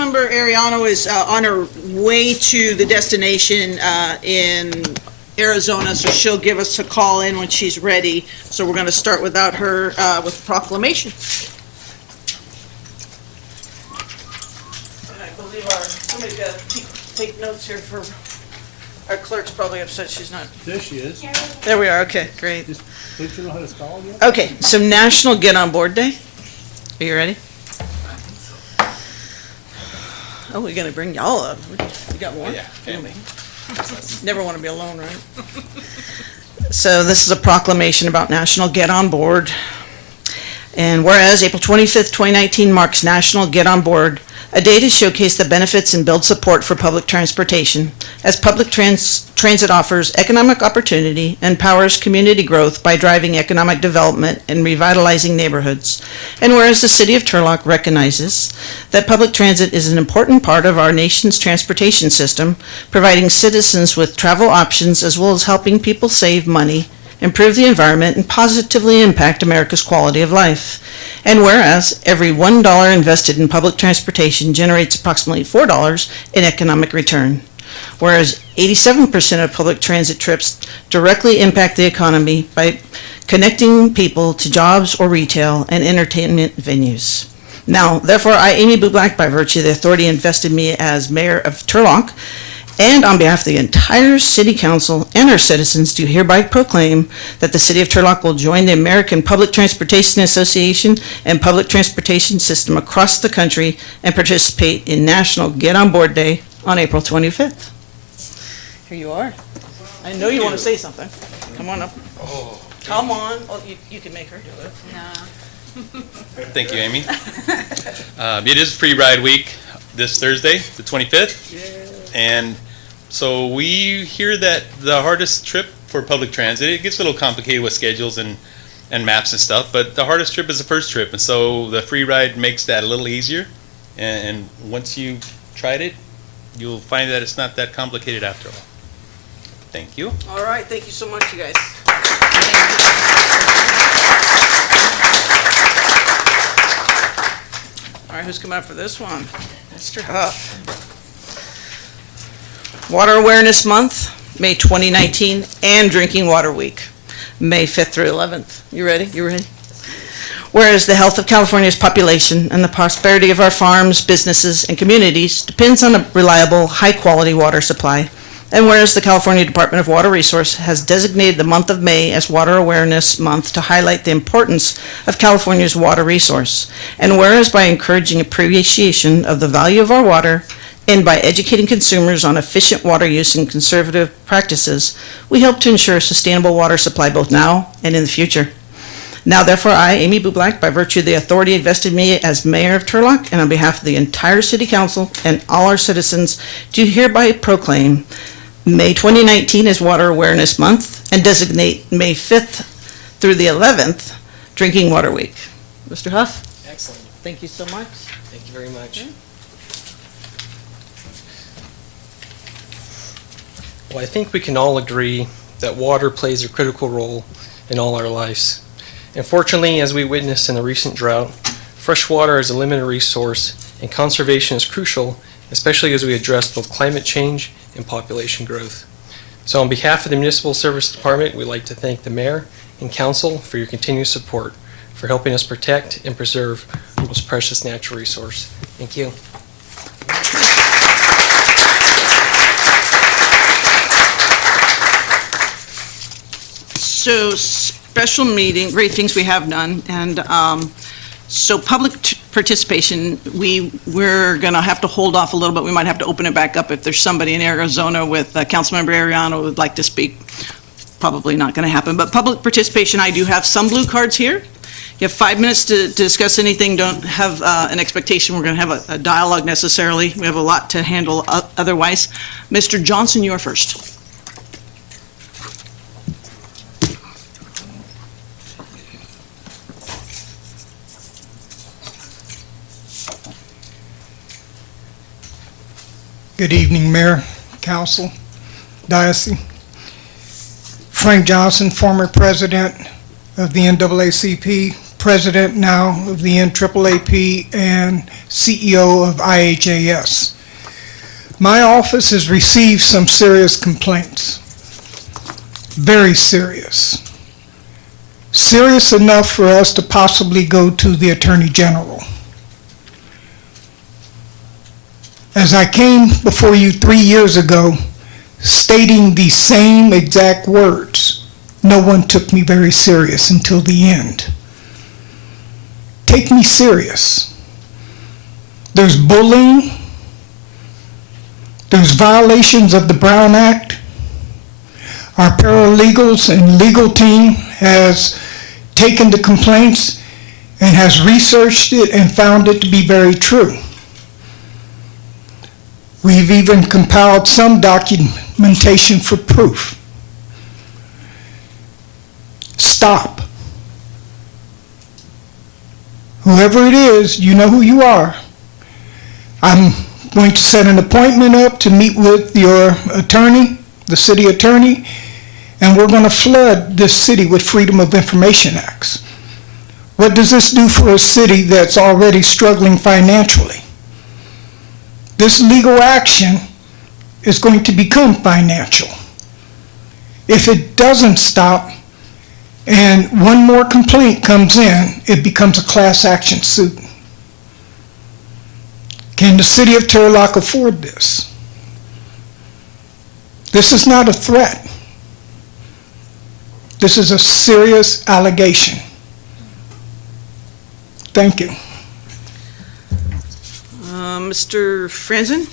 Councilmember Ariano is on her way to the destination in Arizona, so she'll give us a call in when she's ready. So we're going to start without her with proclamation. And I believe somebody's got to take notes here for our clerk's probably upset she's not. There she is. There we are. Okay, great. Don't you know how to spell yet? Okay, so National Get On Board Day. Are you ready? Oh, we're gonna bring y'all up. You got more? Yeah, family. Never want to be alone, right? So this is a proclamation about National Get On Board. And whereas April 25th, 2019 marks National Get On Board, a day to showcase the benefits and build support for public transportation, as public transit offers economic opportunity and powers community growth by driving economic development and revitalizing neighborhoods. And whereas the City of Turlock recognizes that public transit is an important part of our nation's transportation system, providing citizens with travel options as well as helping people save money, improve the environment, and positively impact America's quality of life. And whereas every $1 invested in public transportation generates approximately $4 in economic return. Whereas 87% of public transit trips directly impact the economy by connecting people to jobs or retail and entertainment venues. Now, therefore, I, Amy Bublak, by virtue of the authority invested in me as mayor of Turlock, and on behalf of the entire City Council and our citizens, do hereby proclaim that the City of Turlock will join the American Public Transportation Association and public transportation system across the country and participate in National Get On Board Day on April 25th. Here you are. I know you want to say something. Come on up. Oh, Come on. Oh, you can make her do it. No. thank you, Amy. It is Free Ride Week this Thursday, the 25th. Yeah. And so we hear that the hardest trip for public transit, it gets a little complicated with schedules and maps and stuff, but the hardest trip is the first trip. And so the free ride makes that a little easier. And once you tried it, you'll find that it's not that complicated after all. Thank you. All right. Thank you so much, you guys. All right, who's coming up for this one? Mr. Huff. Water Awareness Month, May 2019, and Drinking Water Week, May 5th through 11th. You ready? You ready? Whereas the health of California's population and the prosperity of our farms, businesses, and communities depends on a reliable, high-quality water supply, and whereas the California Department of Water Resources has designated the month of May as Water Awareness Month to highlight the importance of California's water resource, and whereas by encouraging appreciation of the value of our water, and by educating consumers on efficient water use and conservative practices, we help to ensure a sustainable water supply both now and in the future. Now, therefore, I, Amy Bublak, by virtue of the authority invested in me as mayor of Turlock, and on behalf of the entire City Council and all our citizens, do hereby proclaim May 2019 as Water Awareness Month and designate May 5th through the 11th Drinking Water Week. Mr. Huff? Excellent. Thank you so much. Thank you very much. Well, I think we can all agree that water plays a critical role in all our lives. Unfortunately, as we witnessed in the recent drought, fresh water is a limited resource, and conservation is crucial, especially as we address both climate change and population growth. So on behalf of the Municipal Service Department, we'd like to thank the Mayor and Council for your continued support, for helping us protect and preserve our most precious natural resource. Thank you. So special meeting, great things we have done, and so public participation, we're going to have to hold off a little bit. We might have to open it back up if there's somebody in Arizona with Councilmember Ariano who would like to speak. Probably not going to happen, but public participation, I do have some blue cards here. You have 5 minutes to discuss anything. Don't have an expectation we're going to have a dialogue necessarily. We have a lot to handle otherwise. Mr. Johnson, you are first. Good evening, Mayor, Council, Diocese. Frank Johnson, former president of the NAACP, president now of the NAAAP and CEO of IHAS. My office has received some serious complaints. Very serious. Serious enough for us to possibly go to the Attorney General. As I came before you 3 years ago, stating the same exact words, no one took me very serious until the end. Take me serious. There's bullying. There's violations of the Brown Act. Our paralegals and legal team has taken the complaints and has researched it and found it to be very true. We've even compiled some documentation for proof. Stop. Whoever it is, you know who you are. I'm going to set an appointment up to meet with your attorney, the city attorney, and we're going to flood this city with Freedom of Information Acts. What does this do for a city that's already struggling financially? This legal action is going to become financial. If it doesn't stop and one more complaint comes in, it becomes a class action suit. Can the city of Turlock afford this? This is not a threat. This is a serious allegation. Thank you. Mr. Franzen?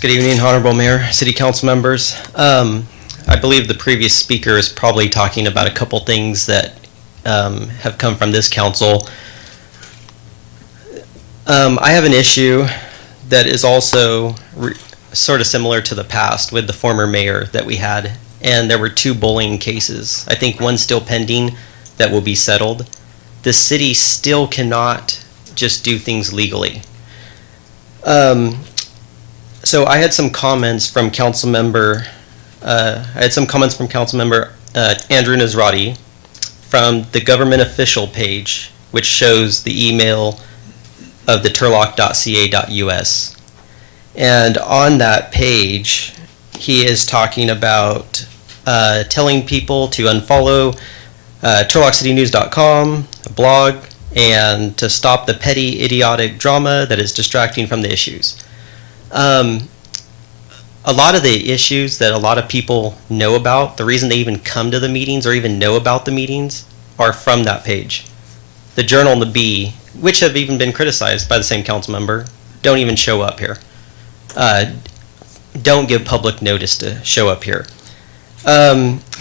Good evening, Honorable Mayor, City Council members. I believe the previous speaker is probably talking about a couple things that have come from this council. I have an issue that is also sort of similar to the past with the former mayor that we had, and there were 2 bullying cases. I think one's still pending that will be settled. The city still cannot just do things legally. So I had some comments from council member Andrew Nazrati from the government official page, which shows the email of the turlock.ca.us. And on that page, he is talking about telling people to unfollow turlockcitynews.com, a blog, and to stop the petty, idiotic drama that is distracting from the issues. A lot of the issues that a lot of people know about, the reason they even come to the meetings or even know about the meetings, are from that page. The Journal and the Bee, which have even been criticized by the same council member, don't even show up here. Don't give public notice to show up here.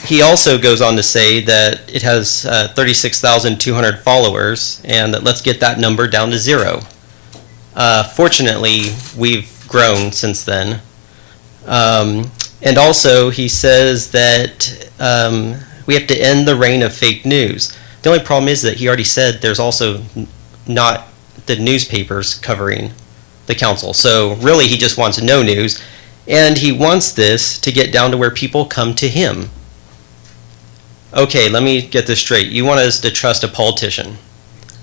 He also goes on to say that it has 36,200 followers and that let's get that number down to 0. Fortunately, we've grown since then. And also he says that we have to end the reign of fake news. The only problem is that he already said there's also not the newspapers covering the council. So really he just wants no news, and he wants this to get down to where people come to him. Okay, let me get this straight. You want us to trust a politician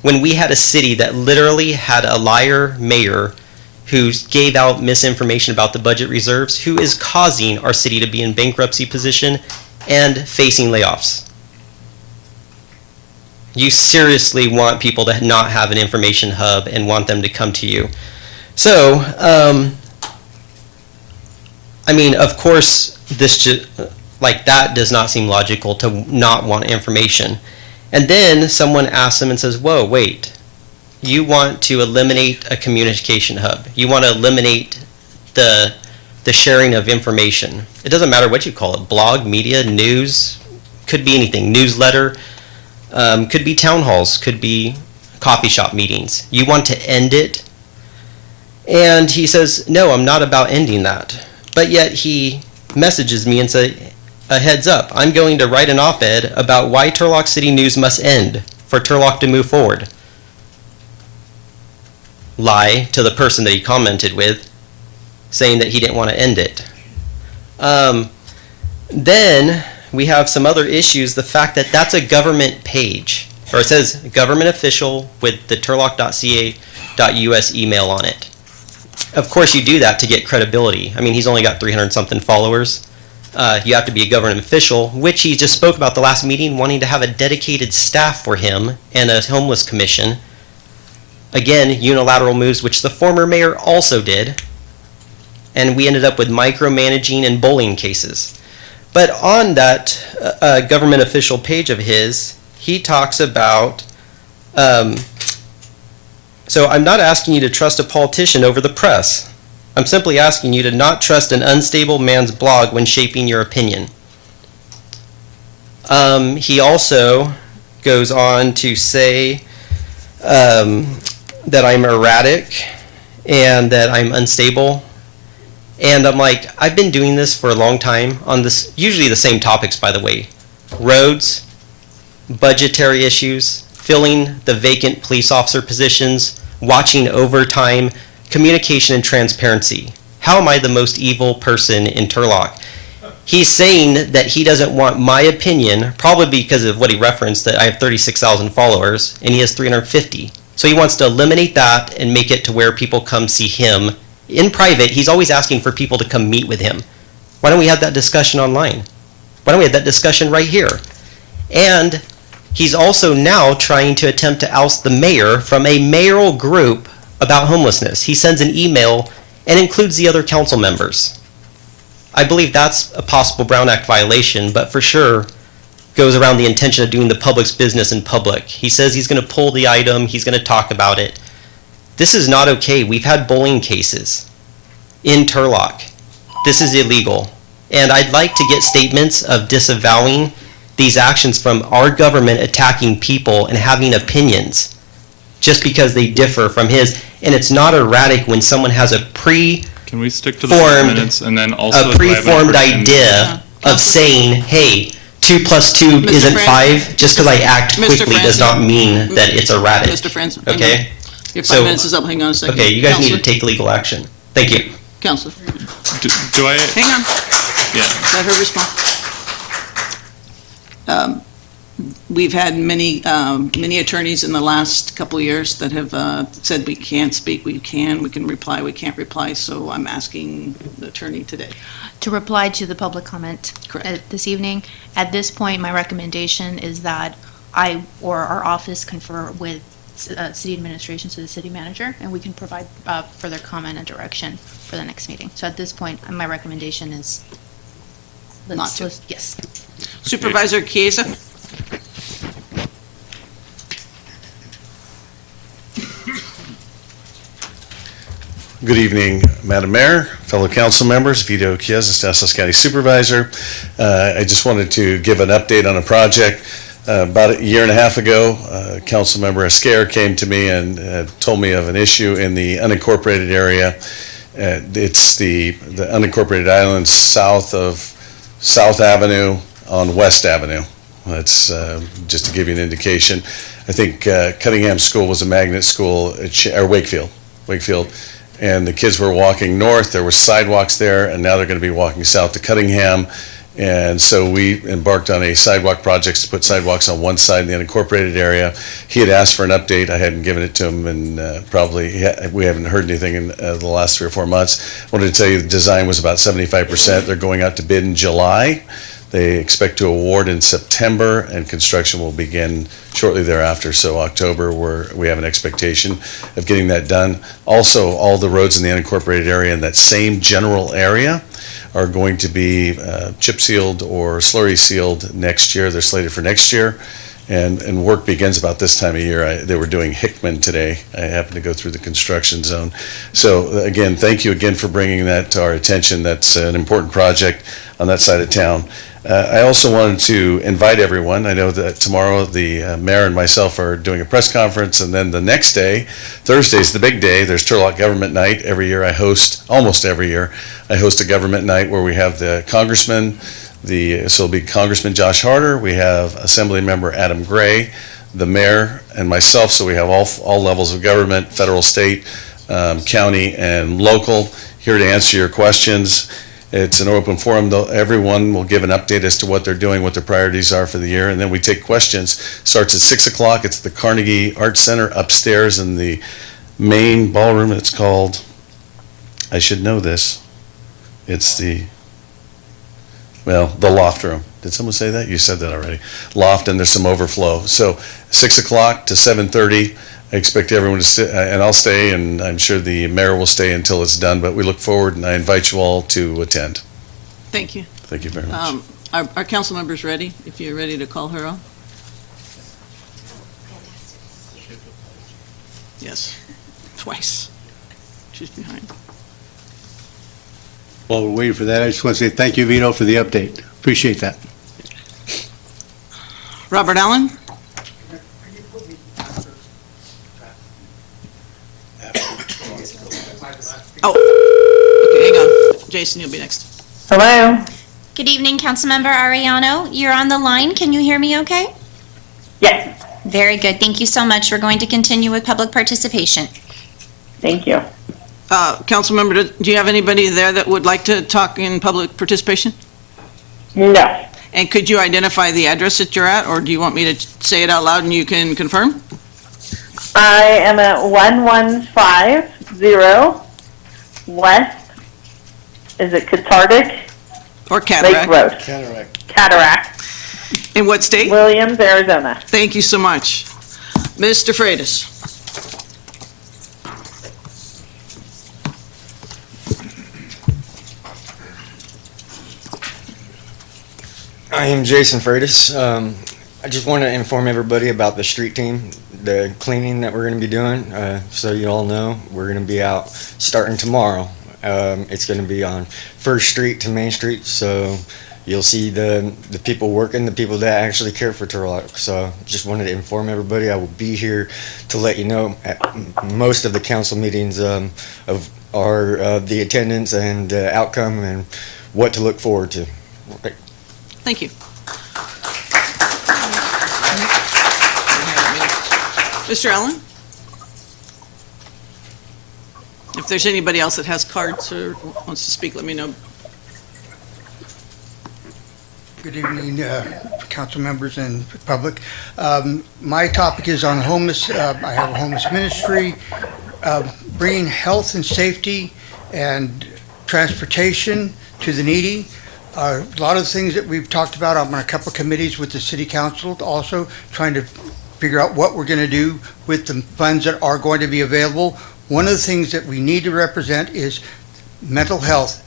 when we had a city that literally had a liar mayor who gave out misinformation about the budget reserves, who is causing our city to be in bankruptcy position and facing layoffs? You seriously want people to not have an information hub and want them to come to you. So, I mean, of course, that does not seem logical to not want information. And then someone asks them and says, whoa, wait, you want to eliminate a communication hub. You want to eliminate the sharing of information. It doesn't matter what you call it, blog, media, news, could be anything, newsletter, could be town halls, could be coffee shop meetings. You want to end it? And he says, no, I'm not about ending that. But yet he messages me and says, a heads up, I'm going to write an op-ed about why Turlock City News must end for Turlock to move forward. lie to the person that he commented with, saying that he didn't want to end it. Then we have some other issues. The fact that that's a government page, or it says government official with the turlock.ca.us email on it. Of course you do that to get credibility. I mean, he's only got 300 something followers. You have to be a government official, which he just spoke about the last meeting, wanting to have a dedicated staff for him and a homeless commission. Again, unilateral moves, which the former mayor also did. And we ended up with micromanaging and bullying cases. But on that government official page of his, he talks about, so I'm not asking you to trust a politician over the press. I'm simply asking you to not trust an unstable man's blog when shaping your opinion. He also goes on to say that I'm erratic and that I'm unstable. And I'm like, I've been doing this for a long time on this, usually the same topics, by the way. Roads, budgetary issues, filling the vacant police officer positions, watching overtime, communication and transparency. How am I the most evil person in Turlock? He's saying that he doesn't want my opinion, probably because of what he referenced, that I have 36,000 followers and he has 350. So he wants to eliminate that and make it to where people come see him. In private, he's always asking for people to come meet with him. Why don't we have that discussion online? Why don't we have that discussion right here? And he's also now trying to attempt to oust the mayor from a mayoral group about homelessness. He sends an email and includes the other council members. I believe that's a possible Brown Act violation, but for sure goes around the intention of doing the public's business in public. He says he's going to pull the item, he's going to talk about it. This is not okay. We've had bullying cases in Turlock. This is illegal. And I'd like to get statements of disavowing these actions from our government attacking people and having opinions just because they differ from his. And it's not erratic when someone has a Can we stick to the 5 minutes and then also a preformed idea of saying, hey, 2 plus 2 Mr. isn't Franz- 5, just because I act Mr. quickly does not mean that it's erratic. Mr. Franz, hang on. Okay? Your 5 So- minutes is up, hang on a second. Okay, you guys need to Counselor? take legal action. Thank you. Counselor, Do I? hang on, Yeah. let her respond. We've had many attorneys in the last couple of years that have said we can't speak, we can reply, we can't reply, so I'm asking the attorney today. To reply to the public comment this evening, at this point, my recommendation is that I or our office confer with city administration, so the city manager, and we can provide further comment and direction for the next meeting. So at this point, my recommendation is Not to. yes. Supervisor Chiesa? Good evening, Madam Mayor, fellow council members, Vito Chiesa, Stanislaus County Supervisor. I just wanted to give an update on a project. About a year and a half ago, Councilmember Esquer came to me and told me of an issue in the unincorporated area. It's the unincorporated islands south of South Avenue on West Avenue. That's just to give you an indication. I think Cunningham School was a magnet school, or Wakefield, and the kids were walking north. There were sidewalks there, and now they're going to be walking south to Cunningham. And so we embarked on a sidewalk project to put sidewalks on one side in the unincorporated area. He had asked for an update. I hadn't given it to him, and we haven't heard anything in the last 3 or 4 months. I wanted to tell you the design was about 75%. They're going out to bid in July. They expect to award in September, and construction will begin shortly thereafter. So October, we have an expectation of getting that done. Also, all the roads in the unincorporated area in that same general area are going to be chip sealed or slurry sealed next year. They're slated for next year, and work begins about this time of year. They were doing Hickman today. I happened to go through the construction zone. So again, thank you again for bringing that to our attention. That's an important project on that side of town. I also wanted to invite everyone. I know that tomorrow the mayor and myself are doing a press conference, and then the next day, Thursday's the big day. There's Turlock Government Night. Every year almost every year, I host a government night where we have the congressman, so it'll be Congressman Josh Harder, we have Assembly Member Adam Gray, the mayor, and myself, so we have all levels of government, federal, state, county and local, here to answer your questions. It's an open forum, though. Everyone will give an update as to what they're doing, what their priorities are for the year, and then we take questions. Starts at 6 o'clock. It's the Carnegie Arts Center upstairs in the main ballroom. It's called, I should know this, it's the loft room. Did someone say that? You said that already. Loft, and there's some overflow. So 6 o'clock to 7:30. I expect everyone to stay, and I'll stay, and I'm sure the mayor will stay until it's done, but we look forward, and I invite you all to attend. Thank you. Thank you very much. Are council members ready? If you're ready to call her on? Yes, twice. She's behind. While we're waiting for that, I just want to say thank you, Vito, for the update. Appreciate that. Robert Allen? Oh, okay, hang on. Jason, you'll be next. Hello? Good evening, Councilmember Ariano. You're on the line. Can you hear me okay? Yes, Very good. Thank you so much. We're going to continue with public participation. thank you. Council member, do you have anybody there that would like to talk in public participation? No, And could you identify the address that you're at, or do you want me to say it out loud and you can confirm? I am at 1150 West, is it Cattartic? Or Lake Cataract? Road, Cataract, In what state? Williams, Arizona. Thank you so much. Mr. Freitas? I am Jason Freitas. I just want to inform everybody about the street team, the cleaning that we're going to be doing. So you all know, we're going to be out starting tomorrow. It's going to be on First Street to Main Street, so you'll see the people working, the people that actually care for Turlock. So just wanted to inform everybody. I will be here to let you know at most of the council meetings of the attendance and outcome and what to look forward to. Thank you. Mr. Allen? If there's anybody else that has cards or wants to speak, let me know. Good evening, council members and public. My topic is on homeless. I have a homeless ministry, bringing health and safety and transportation to the needy. A lot of the things that we've talked about, I'm on a couple of committees with the city council, also trying to figure out what we're going to do with the funds that are going to be available. One of the things that we need to represent is mental health.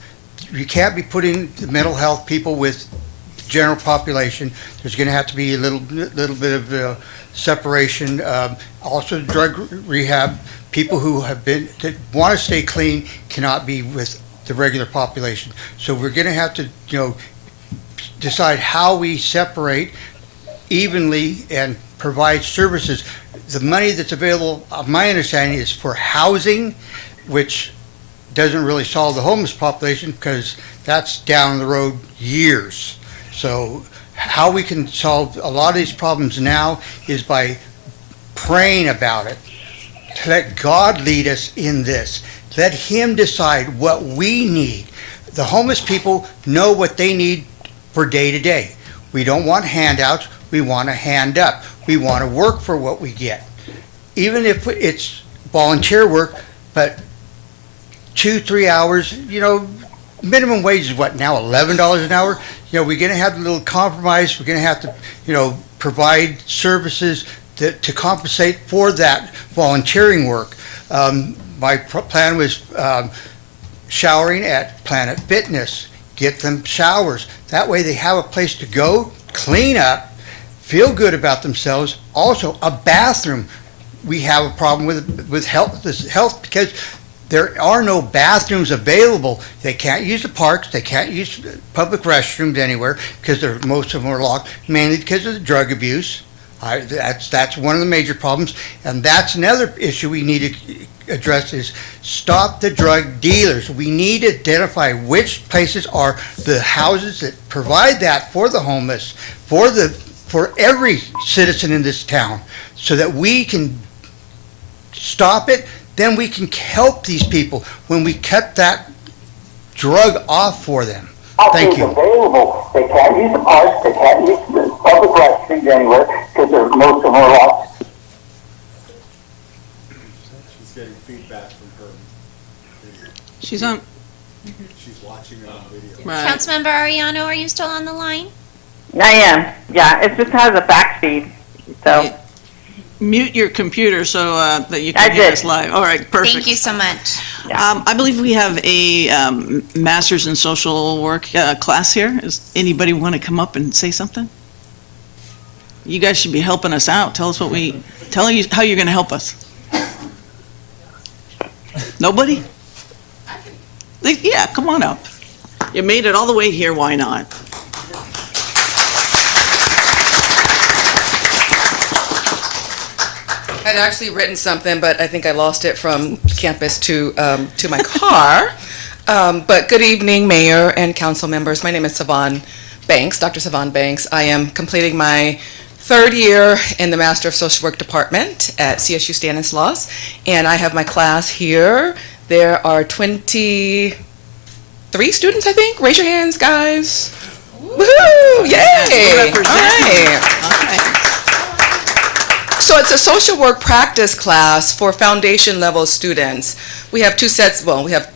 You can't be putting the mental health people with general population. There's going to have to be a little bit of separation. Also, drug rehab. People who have been that want to stay clean cannot be with the regular population. So we're going to have to, decide how we separate evenly and provide services. The money that's available, my understanding, is for housing, which doesn't really solve the homeless population because that's down the road years. So how we can solve a lot of these problems now is by praying about it. Let God lead us in this. Let Him decide what we need. The homeless people know what they need for day to day. We don't want handouts. We want a hand up. We want to work for what we get. Even if it's volunteer work, but 2-3 hours, minimum wage is what now, $11 an hour? We're going to have a little compromise. We're going to have to, provide services to compensate for that volunteering work. My plan was showering at Planet Fitness. Get them showers. That way they have a place to go, clean up, feel good about themselves. Also, a bathroom. We have a problem with health because there are no bathrooms available. They can't use the parks. They can't use public restrooms anywhere because most of them are locked, mainly because of the drug abuse. That's one of the major problems, and that's another issue we need to address is stop the drug dealers. We need to identify which places are the houses that provide that for the homeless, for every citizen in this town, so that we can stop it, then we can help these people when we cut that drug off for them. Thank you. Available. They can't use the parks. They can't use the public restrooms anywhere because most of them are locked. She's getting feedback from her. She's on, She's watching it on video. right. Councilmember Ariano, are you still on the line? I am. Yeah, it just has a fax feed. So Mute your computer so that you I can hear did. us live. All right, perfect. Thank you so much. I believe we have a master's in social work class here. Does anybody want to come up and say something? You guys should be helping us out. Tell us tell you how you're going to help us. Nobody? Yeah, come on up. You made it all the way here, why not? I'd actually written something, but I think I lost it from campus to my car. But good evening, Mayor and council members. My name is Savon Banks, Dr. Savon Banks. I am completing my third year in the Master of Social Work Department at CSU Stanislaus, and I have my class here. There are 23 students, I think. Raise your hands, guys. Woohoo! Yay! All right. So it's a social work practice class for foundation level students. We have two sets, well, we have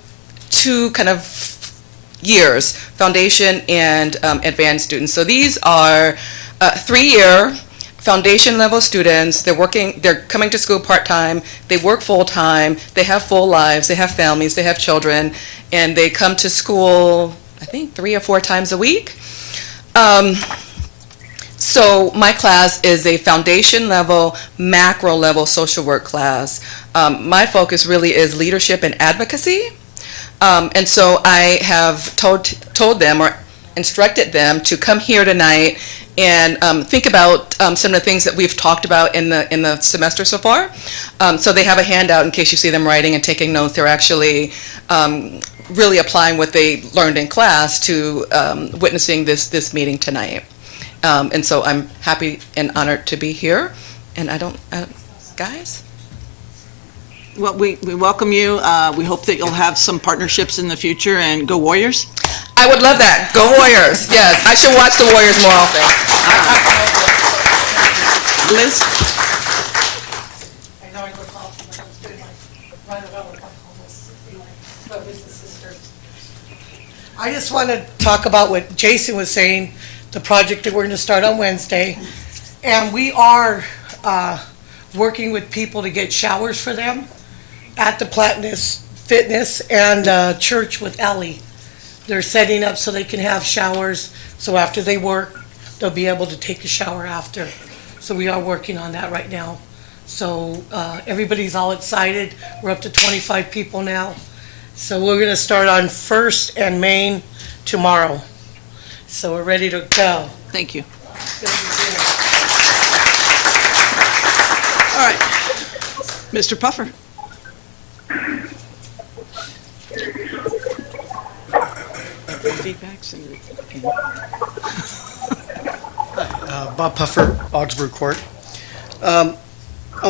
two kind of years, foundation and advanced students. So these are 3-year foundation level students. They're coming to school part-time, they work full-time, they have full lives, they have families, they have children, and they come to school, I think, 3 or 4 times a week. So my class is a foundation level, macro level social work class. My focus really is leadership and advocacy. And so I have told them or instructed them to come here tonight and think about some of the things that we've talked about in the semester so far. So they have a handout in case you see them writing and taking notes. They're actually really applying what they learned in class to witnessing this meeting tonight. And so I'm happy and honored to be here. And guys? Well, we welcome you. We hope that you'll have some partnerships in the future, and go Warriors. I would love that. Go Warriors. Yes, I should watch the Warriors more often. Liz? I know I look awful, but I was doing run around with my homeless, my business sisters. I just want to talk about what Jason was saying, the project that we're going to start on Wednesday. And we are working with people to get showers for them at the Platinus Fitness and church with Ellie. They're setting up so they can have showers, so after they work, they'll be able to take a shower after. So we are working on that right now. So everybody's all excited. We're up to 25 people now. So we're gonna start on First and Main tomorrow. So we're ready to go. Thank you. All right. Mr. Puffer. Feedbacks and Bob Puffer, Augsburg Court. On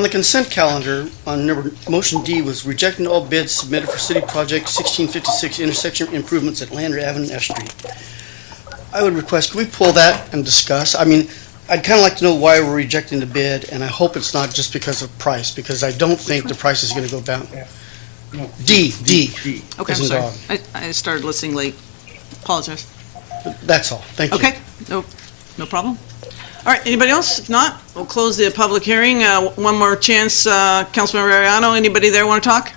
the consent calendar, on motion D was rejecting all bids submitted for city project 1656 intersection improvements at Lander Avenue and F Street. I would request, can we pull that and discuss? I mean, I'd kind of like to know why we're rejecting the bid, and I hope it's not just because of price, because I don't think the price is going to go down. D. Okay, I'm as in sorry. dog. I started listening late. Apologize. That's all. Thank you. Okay, no problem. All right, anybody else? If not, we'll close the public hearing. One more chance, Councilmember Ariano, anybody there want to talk?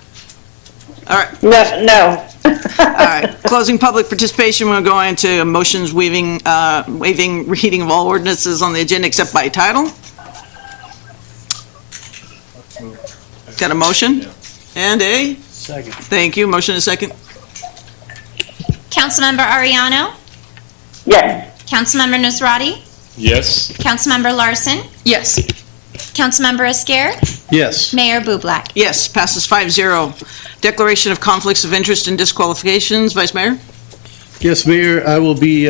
All right. No. All right, closing public participation, we'll go into motions waiving reading of all ordinances on the agenda except by title. Got a motion? And a? Second. Thank you, motion and a second. Councilmember Ariano? Yes. Councilmember Nusrati? Yes. Councilmember Larson? Yes. Councilmember Esquer? Yes. Mayor Bublak? Yes, passes 5-0. Declaration of conflicts of interest and disqualifications, Vice Mayor? Yes, Mayor, I will be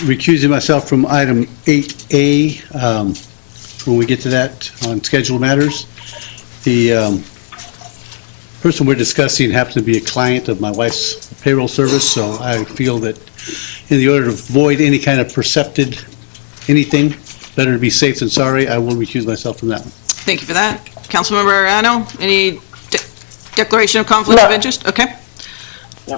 recusing myself from item 8A when we get to that on scheduled matters. The person we're discussing happens to be a client of my wife's payroll service, so I feel that in the order to avoid any kind of percepted anything, better to be safe than sorry, I will recuse myself from that one. Thank you for that. Councilmember Arellano, any declaration of conflict of interest? Okay.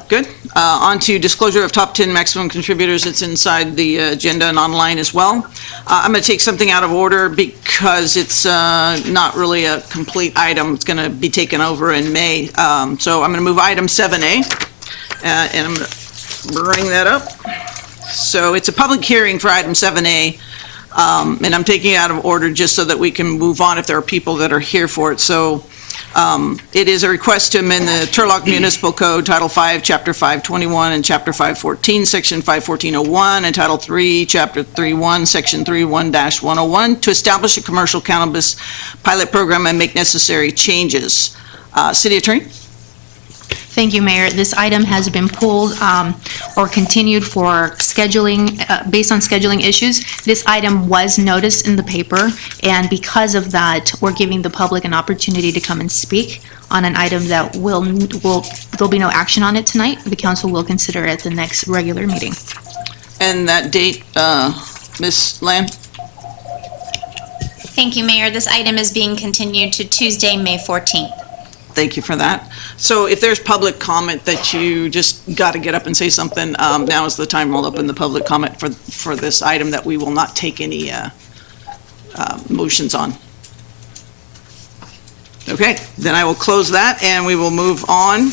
Good. On to disclosure of top 10 maximum contributors. It's inside the agenda and online as well. I'm going to take something out of order because it's not really a complete item. It's going to be taken over in May. So I'm going to move item 7A, and I'm going to bring that up. So it's a public hearing for item 7A, and I'm taking it out of order just so that we can move on if there are people that are here for it. So it is a request to amend the Turlock Municipal Code, Title 5, Chapter 521, and Chapter 514, Section 51401, and Title 3, Chapter 31, Section 31-101, to establish a commercial cannabis pilot program and make necessary changes. City Attorney? Thank you, Mayor. This item has been pulled or continued for scheduling, based on scheduling issues. This item was noticed in the paper, and because of that, we're giving the public an opportunity to come and speak on an item that there'll be no action on it tonight. The council will consider it at the next regular meeting. And that date, Ms. Lamb? Thank you, Mayor. This item is being continued to Tuesday, May 14th. Thank you for that. So if there's public comment that you just got to get up and say something, now is the time. We'll open the public comment for this item that we will not take any motions on. Okay, then I will close that and we will move on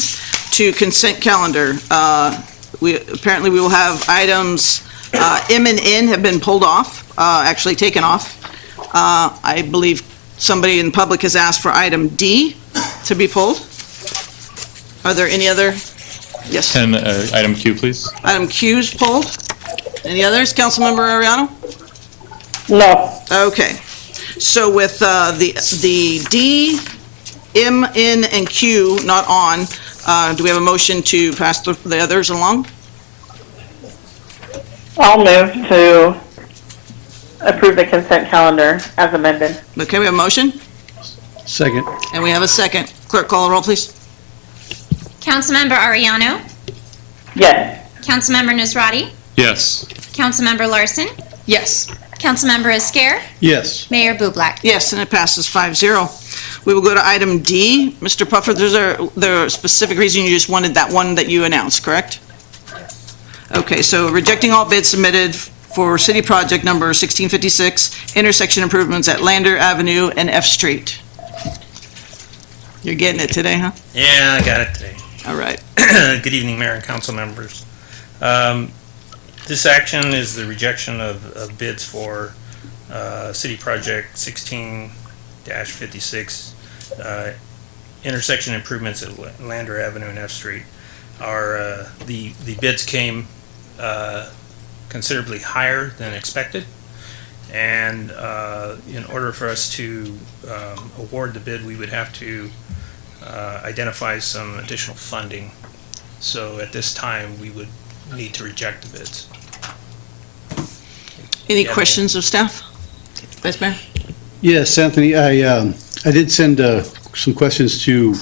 to consent calendar. Apparently we will have items M and N have been pulled off, actually taken off. I believe somebody in the public has asked for item D to be pulled. Are there any other? Yes. Can item Q, please? Item Q is pulled. Any others? Councilmember Arellano? No. Okay. So with the D, M, N, and Q not on, do we have a motion to pass the others along? I'll move to approve the consent calendar as amended. Okay, we have a motion, Second. and we have a second. Clerk, call the roll, please. Councilmember Arellano? Yes. Councilmember Nazrati? Yes. Councilmember Larson? Yes. Councilmember Esquer? Yes. Mayor Bublak? Yes, and it passes 5-0. We will go to item D. Mr. Puffer, there's a specific reason you just wanted that one that you announced, correct? Okay, so rejecting all bids submitted for city project number 1656, intersection improvements at Lander Avenue and F Street. You're getting it today, huh? Yeah, I got it today. All right. Good evening, Mayor and council members. This action is the rejection of bids for City Project 16-56, intersection improvements at Lander Avenue and F Street. The bids came considerably higher than expected, and in order for us to award the bid, we would have to identify some additional funding. So at this time, we would need to reject the bids. Any questions of staff? Vice Mayor? Yes, Anthony, I did send some questions to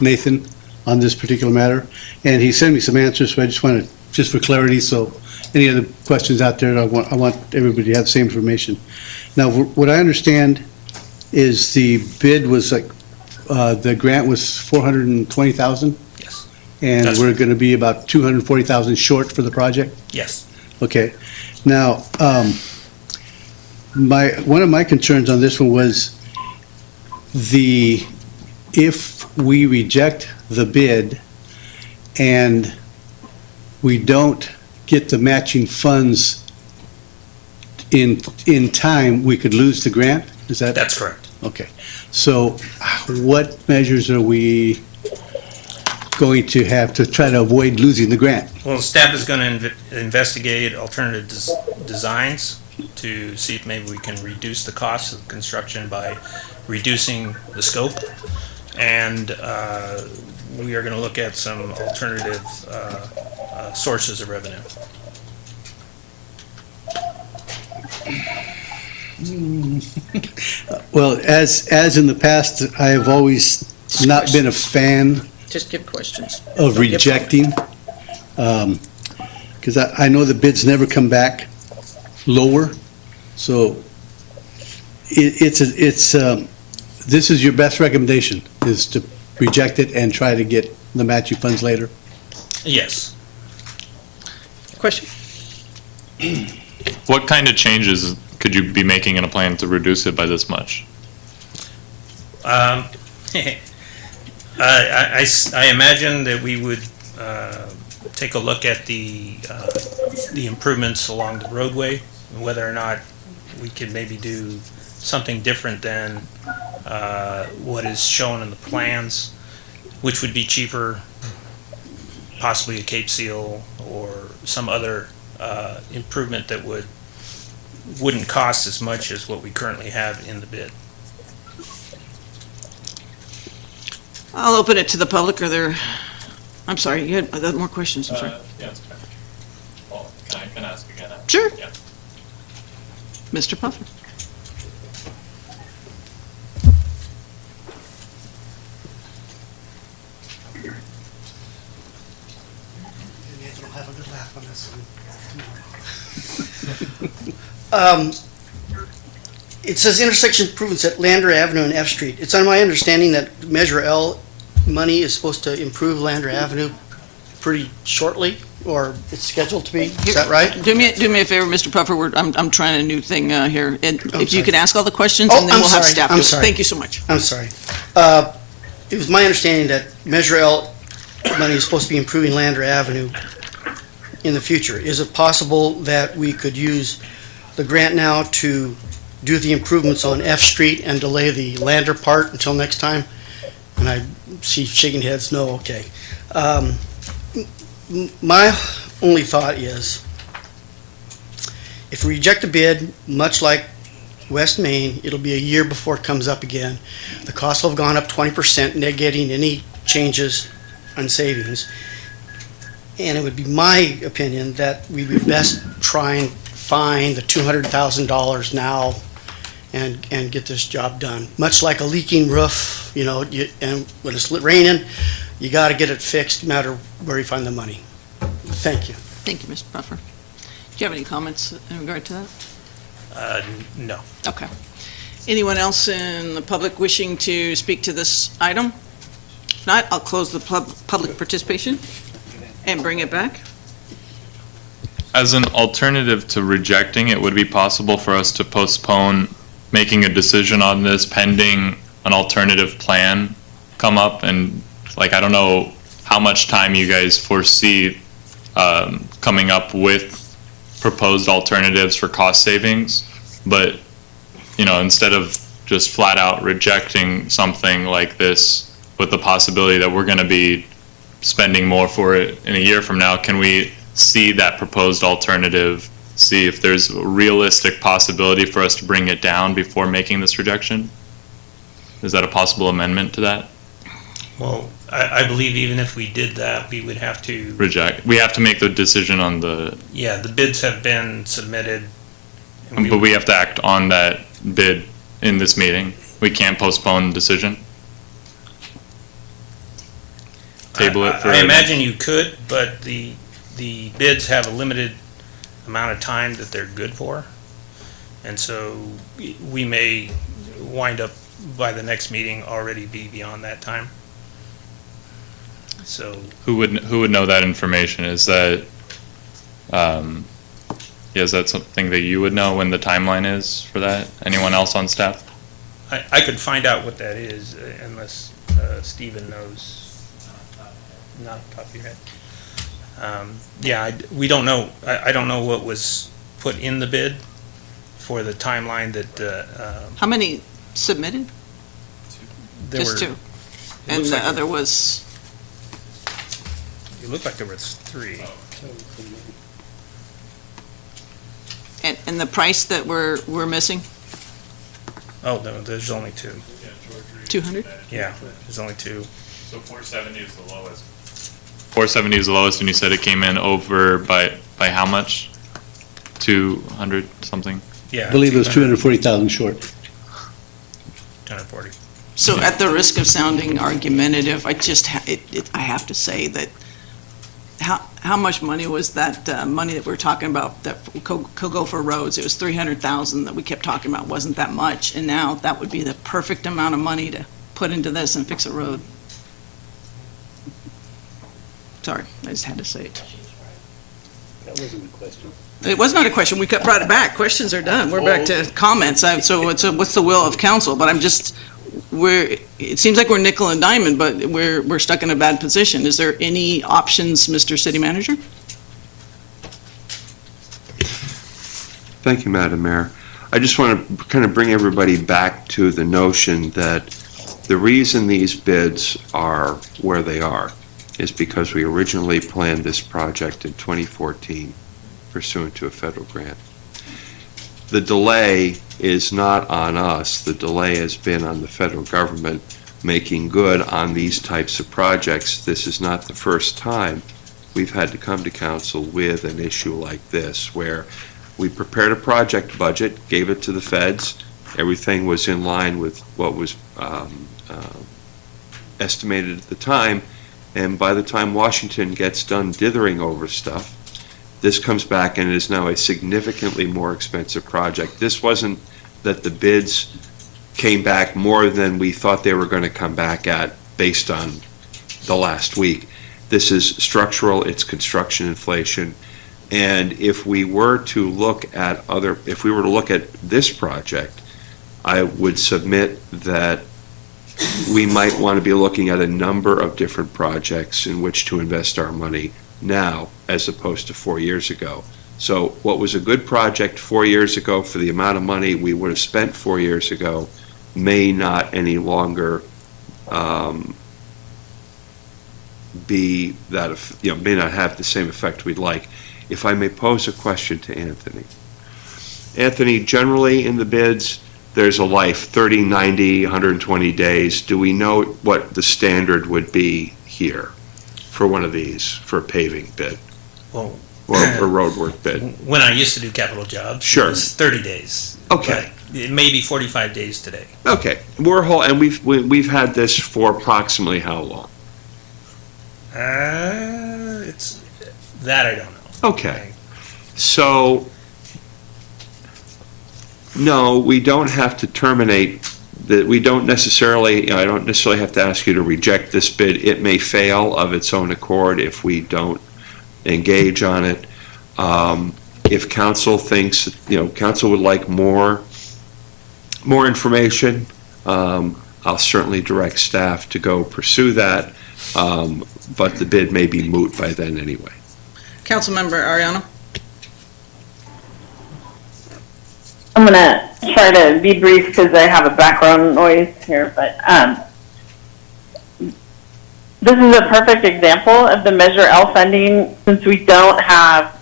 Nathan on this particular matter, and he sent me some answers, so I just wanted, just for clarity, so any other questions out there, I want everybody to have the same information. Now, what I understand is the bid was like, the grant was 420,000? Yes. And That's we're gonna be about 240,000 short for the project? Yes. Okay. Now, one of my concerns on this one was if we reject the bid and we don't get the matching funds in time, we could lose the grant? Is that? That's correct. Okay. So what measures are we going to have to try to avoid losing the grant? Well, staff is going to investigate alternative designs to see if maybe we can reduce the cost of construction by reducing the scope. And we are going to look at some alternative sources of revenue. Well, as in the past, I have always not been a fan Just give questions. of rejecting. Because I know the bids never come back lower. So this is your best recommendation, is to reject it and try to get the matching funds later? Yes. Question? What kind of changes could you be making in a plan to reduce it by this much? I imagine that we would take a look at the improvements along the roadway, and whether or not we could maybe do something different than what is shown in the plans, which would be cheaper, possibly a Cape Seal or some other improvement that wouldn't cost as much as what we currently have in the bid. I'll open it to the public. Are there, I'm sorry, you had more questions, I'm sorry. Yeah, it's okay. Well, can I ask again? Sure. Yeah. Mr. Puffer? Nathan will have a good laugh on this one. It says intersection improvements at Lander Avenue and F Street. It's on my understanding that Measure L money is supposed to improve Lander Avenue pretty shortly, or it's scheduled to be. Is that right? Do me a favor, Mr. Puffer, I'm trying a new thing here. And if you sorry. could ask all the questions, Oh, and then I'm we'll have sorry. staff do I'm it. sorry. Thank you so much. I'm sorry. It was my understanding that Measure L money is supposed to be improving Lander Avenue in the future. Is it possible that we could use the grant now to do the improvements on F Street and delay the Lander part until next time? And I see shaking heads, no, okay. My only thought is, if we reject the bid, much like West Main, it'll be a year before it comes up again. The costs will have gone up 20%, negating any changes on savings. And it would be my opinion that we would best try and find the $200,000 now and get this job done. Much like a leaking roof, and when it's raining, you gotta get it fixed, no matter where you find the money. Thank you. Thank you, Mr. Puffer. Do you have any comments in regard to that? No. Okay. Anyone else in the public wishing to speak to this item? If not, I'll close the public participation and bring it back. As an alternative to rejecting it, would it be possible for us to postpone making a decision on this pending an alternative plan come up? And I don't know how much time you guys foresee coming up with proposed alternatives for cost savings, but instead of just flat out rejecting something like this with the possibility that we're going to be spending more for it in a year from now, can we see that proposed alternative, see if there's a realistic possibility for us to bring it down before making this rejection? Is that a possible amendment to that? Well, I believe even if we did that, we would have to. Reject. We have to make the decision on the. Yeah, the bids have been submitted. But we have to act on that bid in this meeting. We can't postpone the decision. Table it for. I imagine you could, but the bids have a limited amount of time that they're good for. And so we may wind up by the next meeting already be beyond that time. So Who would know that information? Is that is that something that you would know when the timeline is for that? Anyone else on staff? I could find out what that is unless Stephen knows. Not off the top of your head. We don't know. I don't know what was put in the bid for the timeline that. How many submitted? Just two. And the other was? It looked like there was 3. And the price that we're missing? Oh, no, there's only 2. 200? Yeah, there's only 2. So 470 is the lowest. 470 is the lowest, and you said it came in over by how much? 200 something? Yeah. I believe it was 240,000 short. 240. So at the risk of sounding argumentative, I have to say that how much money was that money that we're talking about that could go for roads? It was 300,000 that we kept talking about. Wasn't that much? And now that would be the perfect amount of money to put into this and fix a road. Sorry, I just had to say it. That wasn't a question. It was not a question. We brought it back. Questions are done. We're back to comments. So what's the will of council? But it seems like we're nickel and diamond, but we're stuck in a bad position. Is there any options, Mr. City Manager? Thank you, Madam Mayor. I just want to kind of bring everybody back to the notion that the reason these bids are where they are is because we originally planned this project in 2014 pursuant to a federal grant. The delay is not on us. The delay has been on the federal government making good on these types of projects. This is not the first time we've had to come to council with an issue like this, where we prepared a project budget, gave it to the feds, everything was in line with what was estimated at the time, and by the time Washington gets done dithering over stuff, this comes back and it is now a significantly more expensive project. This wasn't that the bids came back more than we thought they were going to come back at based on the last week. This is structural, it's construction inflation, and if we were to look at this project, I would submit that we might want to be looking at a number of different projects in which to invest our money now as opposed to 4 years ago. So what was a good project 4 years ago for the amount of money we would have spent 4 years ago may not any longer be that, may not have the same effect we'd like. If I may pose a question to Anthony. Anthony, generally in the bids, there's a life, 30, 90, 120 days. Do we know what the standard would be here for one of these, for a paving bid? Well, or a road work bid? When I used to do capital jobs, Sure. it was 30 days. Okay. But it may be 45 days today. Okay, and we've had this for approximately how long? It's that I don't know. Okay, so no, we don't have to terminate. We don't necessarily. I don't necessarily have to ask you to reject this bid. It may fail of its own accord if we don't engage on it. If council thinks, council would like more information, I'll certainly direct staff to go pursue that. But the bid may be moot by then anyway. Councilmember Ariano? I'm going to try to be brief because I have a background noise here, but this is a perfect example of the Measure L funding. Since we don't have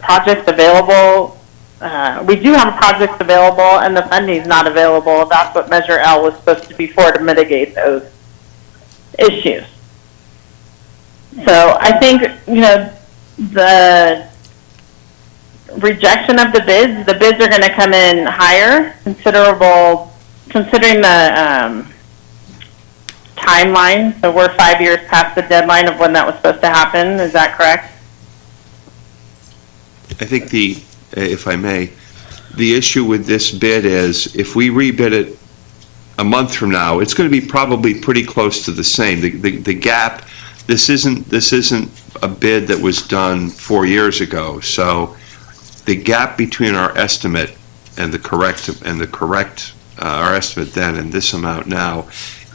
projects available, we do have projects available and the funding is not available. That's what Measure L was supposed to be for, to mitigate those issues. So I think, the rejection of the bids are going to come in higher, considering the timeline. So we're 5 years past the deadline of when that was supposed to happen. Is that correct? I think if I may, the issue with this bid is if we rebid it a month from now, it's going to be probably pretty close to the same. The gap, this isn't a bid that was done 4 years ago. So the gap between our estimate and the correct our estimate then and this amount now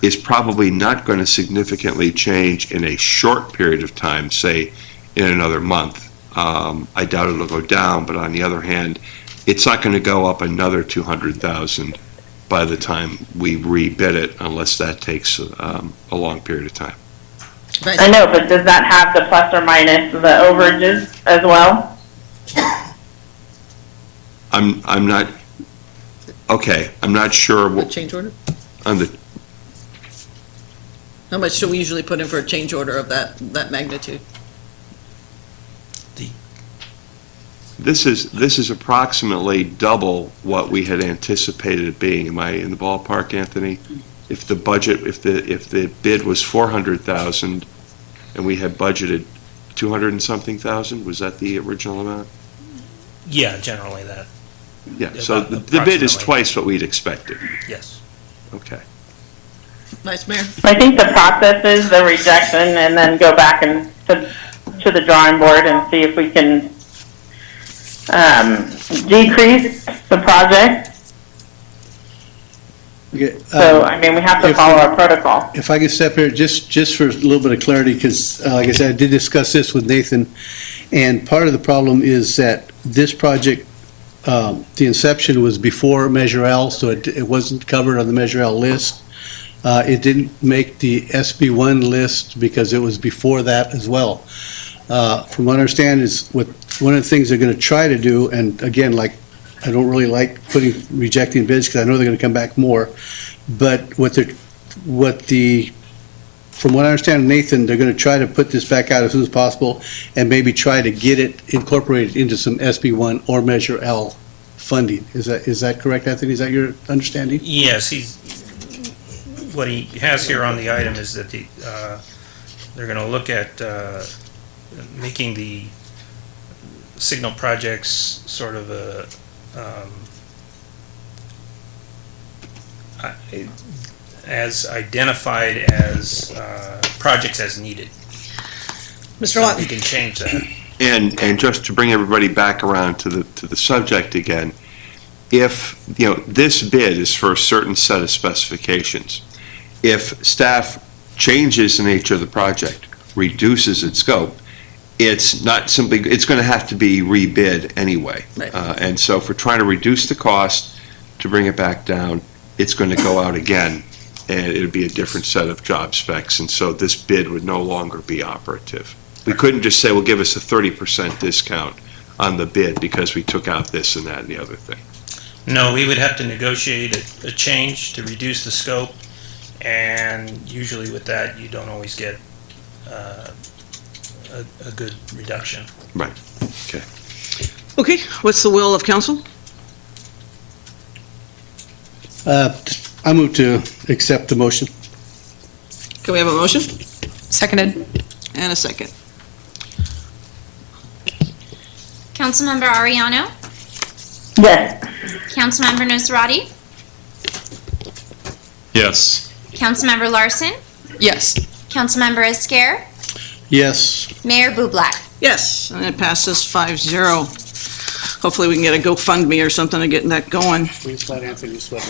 is probably not going to significantly change in a short period of time, say in another month. I doubt it'll go down, but on the other hand, it's not going to go up another 200,000 by the time we rebid it, unless that takes a long period of time. I know, but does that have the plus or minus the overages as well? I'm not, okay, I'm not sure. A change order? On the, How much do we usually put in for a change order of that magnitude? This is approximately double what we had anticipated it being. Am I in the ballpark, Anthony? If the budget, if the bid was 400,000 and we had budgeted 200 and something thousand, was that the original amount? Yeah, generally that, Yeah, so the bid is twice what we'd expected. yes. Okay. Vice Mayor? I think the process is the rejection and then go back and to the drawing board and see if we can decrease the project. Okay, So, I mean, we have to follow our protocol. If I could step here, just for a little bit of clarity, because like I said, I did discuss this with Nathan, and part of the problem is that this project, the inception was before Measure L, so it wasn't covered on the Measure L list. It didn't make the SB1 list because it was before that as well. From what I understand is one of the things they're going to try to do, and again, like, I don't really like rejecting bids because I know they're going to come back more, but from what I understand, Nathan, they're going to try to put this back out as soon as possible and maybe try to get it incorporated into some SB1 or Measure L funding. Is that correct, Anthony? Is that your understanding? Yes, what he has here on the item is that they're going to look at making the signal projects sort of as identified as projects as needed. Mr. Lawton? We can change that. And just to bring everybody back around to the subject again, if, this bid is for a certain set of specifications, if staff changes the nature of the project, reduces its scope, it's not simply, it's going to have to be rebid anyway. Right. And so if we're trying to reduce the cost to bring it back down, it's going to go out again, and it would be a different set of job specs, and so this bid would no longer be operative. We couldn't just say, well, give us a 30% discount on the bid because we took out this and that and the other thing. No, we would have to negotiate a change to reduce the scope, and usually with that, you don't always get a good reduction. Right, okay. Okay, what's the will of council? I move to accept the motion. Can we have a motion? Seconded. And a second. Councilmember Ariano? Yes. Councilmember Nusrati? Yes. Councilmember Larson? Yes. Councilmember Esquer? Yes. Mayor Bublak? Yes, and it passes 5-0. Hopefully we can get a GoFundMe or something to get that going. Please let Anthony sweat.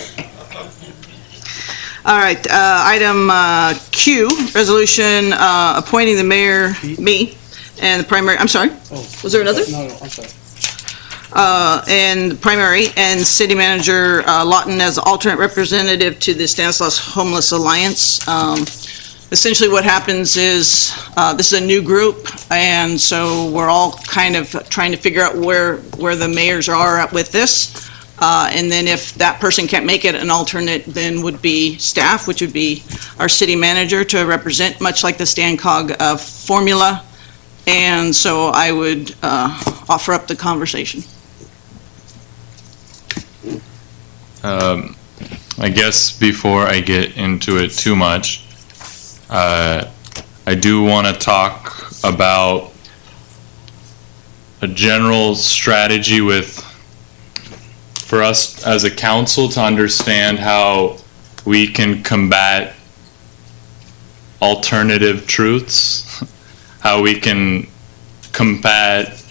All right, item Q, resolution appointing the mayor, me, and the primary, I'm sorry, was there another? No, I'm sorry. And the primary, and city manager Lawton as alternate representative to the Stanislaus Homeless Alliance. Essentially what happens is, this is a new group, and so we're all kind of trying to figure out where the mayors are at with this. And then if that person can't make it, an alternate then would be staff, which would be our city manager to represent, much like the StanCog formula. And so I would offer up the conversation. I guess before I get into it too much, I do want to talk about a general strategy for us as a council to understand how we can combat alternative truths, how we can combat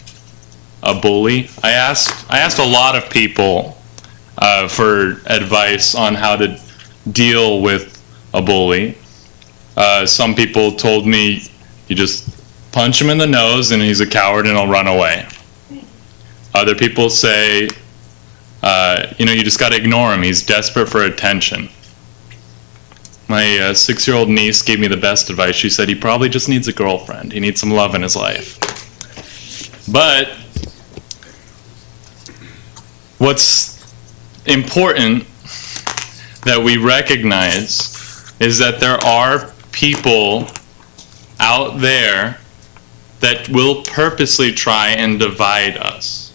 a bully. I asked a lot of people for advice on how to deal with a bully. Some people told me you just punch him in the nose and he's a coward and he'll run away. Other people say, you just got to ignore him. He's desperate for attention. My 6-year-old niece gave me the best advice. She said he probably just needs a girlfriend. He needs some love in his life. But what's important that we recognize is that there are people out there that will purposely try and divide us.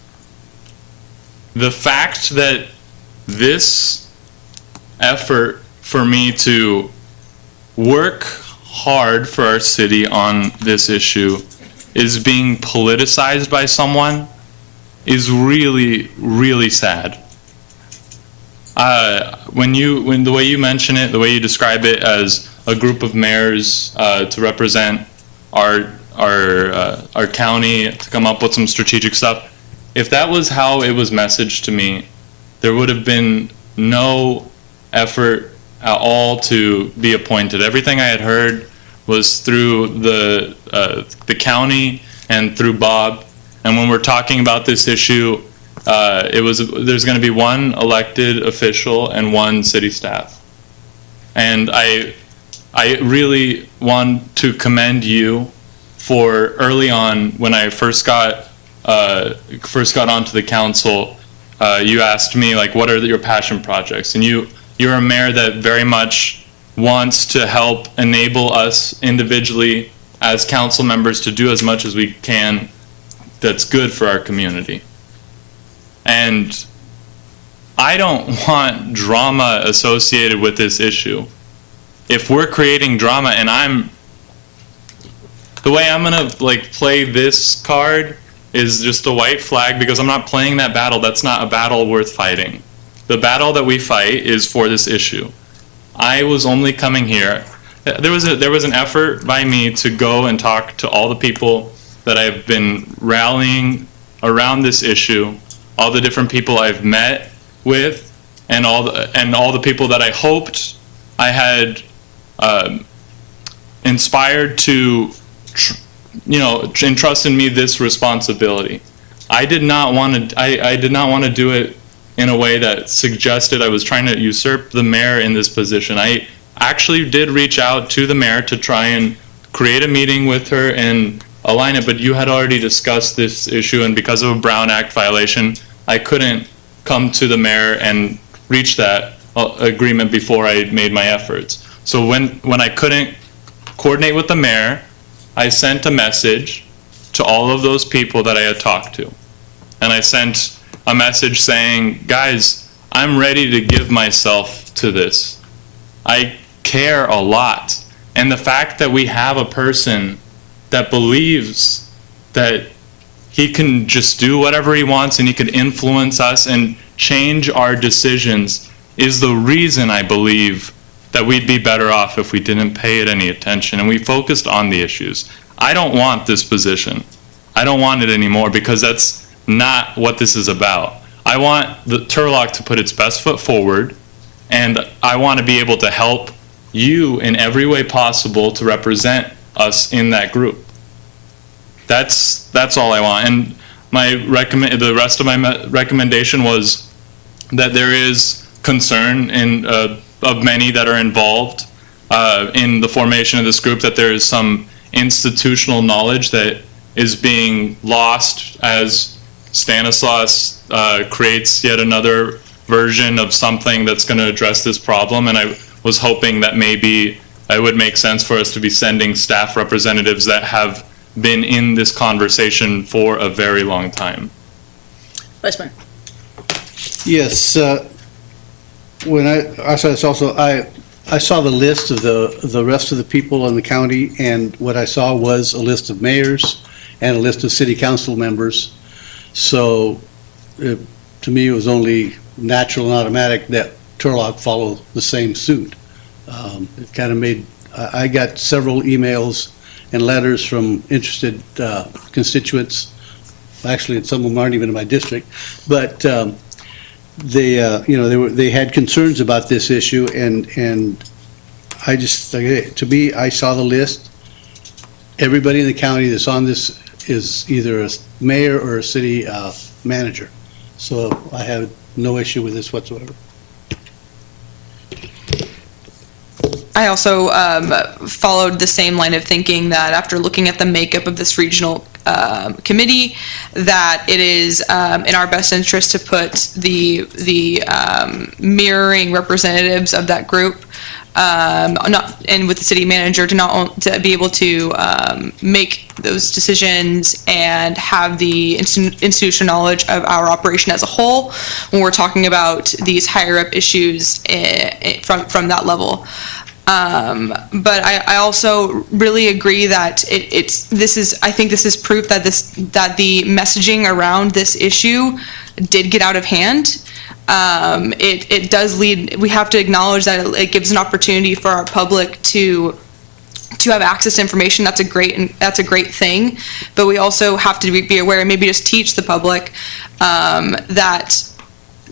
the fact that this effort for me to work hard for our city on this issue is being politicized by someone is really, really sad. When the way you mention it, the way you describe it as a group of mayors to represent our county, to come up with some strategic stuff, if that was how it was messaged to me, there would have been no effort at all to be appointed. Everything I had heard was through the county and through Bob. And when we're talking about this issue, there's going to be one elected official and one city staff. And I really want to commend you for early on when I first got onto the council. You asked me, like, what are your passion projects? And you're a mayor that very much wants to help enable us individually as council members to do as much as we can that's good for our community. And I don't want drama associated with this issue. If we're creating drama, and the way I'm gonna play this card is just a white flag, because I'm not playing that battle. That's not a battle worth fighting. The battle that we fight is for this issue. I was only coming here. There was an effort by me to go and talk to all the people that I've been rallying around this issue, all the different people I've met with, and all the people that I hoped I had inspired to entrust in me this responsibility. I did not want to do it in a way that suggested I was trying to usurp the mayor in this position. I actually did reach out to the mayor to try and create a meeting with her and align it, but you had already discussed this issue, and because of a Brown Act violation, I couldn't come to the mayor and reach that agreement before I made my efforts. So when I couldn't coordinate with the mayor, I sent a message to all of those people that I had talked to. And I sent a message saying, guys, I'm ready to give myself to this. I care a lot. And the fact that we have a person that believes that he can just do whatever he wants and he could influence us and change our decisions is the reason I believe that we'd be better off if we didn't pay it any attention and we focused on the issues. I don't want this position. I don't want it anymore, because that's not what this is about. I want the Turlock to put its best foot forward, and I want to be able to help you in every way possible to represent us in that group. That's all I want. And the rest of my recommendation was that there is concern of many that are involved in the formation of this group, that there is some institutional knowledge that is being lost as Stanislaus creates yet another version of something that's going to address this problem. And I was hoping that maybe it would make sense for us to be sending staff representatives that have been in this conversation for a very long time. Vice Mayor. Yes, when I saw this also, I saw the list of the rest of the people in the county, and what I saw was a list of mayors and a list of city council members. So to me, it was only natural and automatic that Turlock follow the same suit. It kind of made, I got several emails and letters from interested constituents. Actually, some of them aren't even in my district, but they had concerns about this issue, and I just, to me, I saw the list. Everybody in the county that's on this is either a mayor or a city manager. So I have no issue with this whatsoever. I also followed the same line of thinking that after looking at the makeup of this regional committee, that it is in our best interest to put the mirroring representatives of that group and with the city manager to be able to make those decisions and have the institutional knowledge of our operation as a whole when we're talking about these higher up issues from that level. But I also really agree that I think this is proof that the messaging around this issue did get out of hand. It does lead, we have to acknowledge that it gives an opportunity for our public to have access to information. That's a great thing, but we also have to be aware and maybe just teach the public that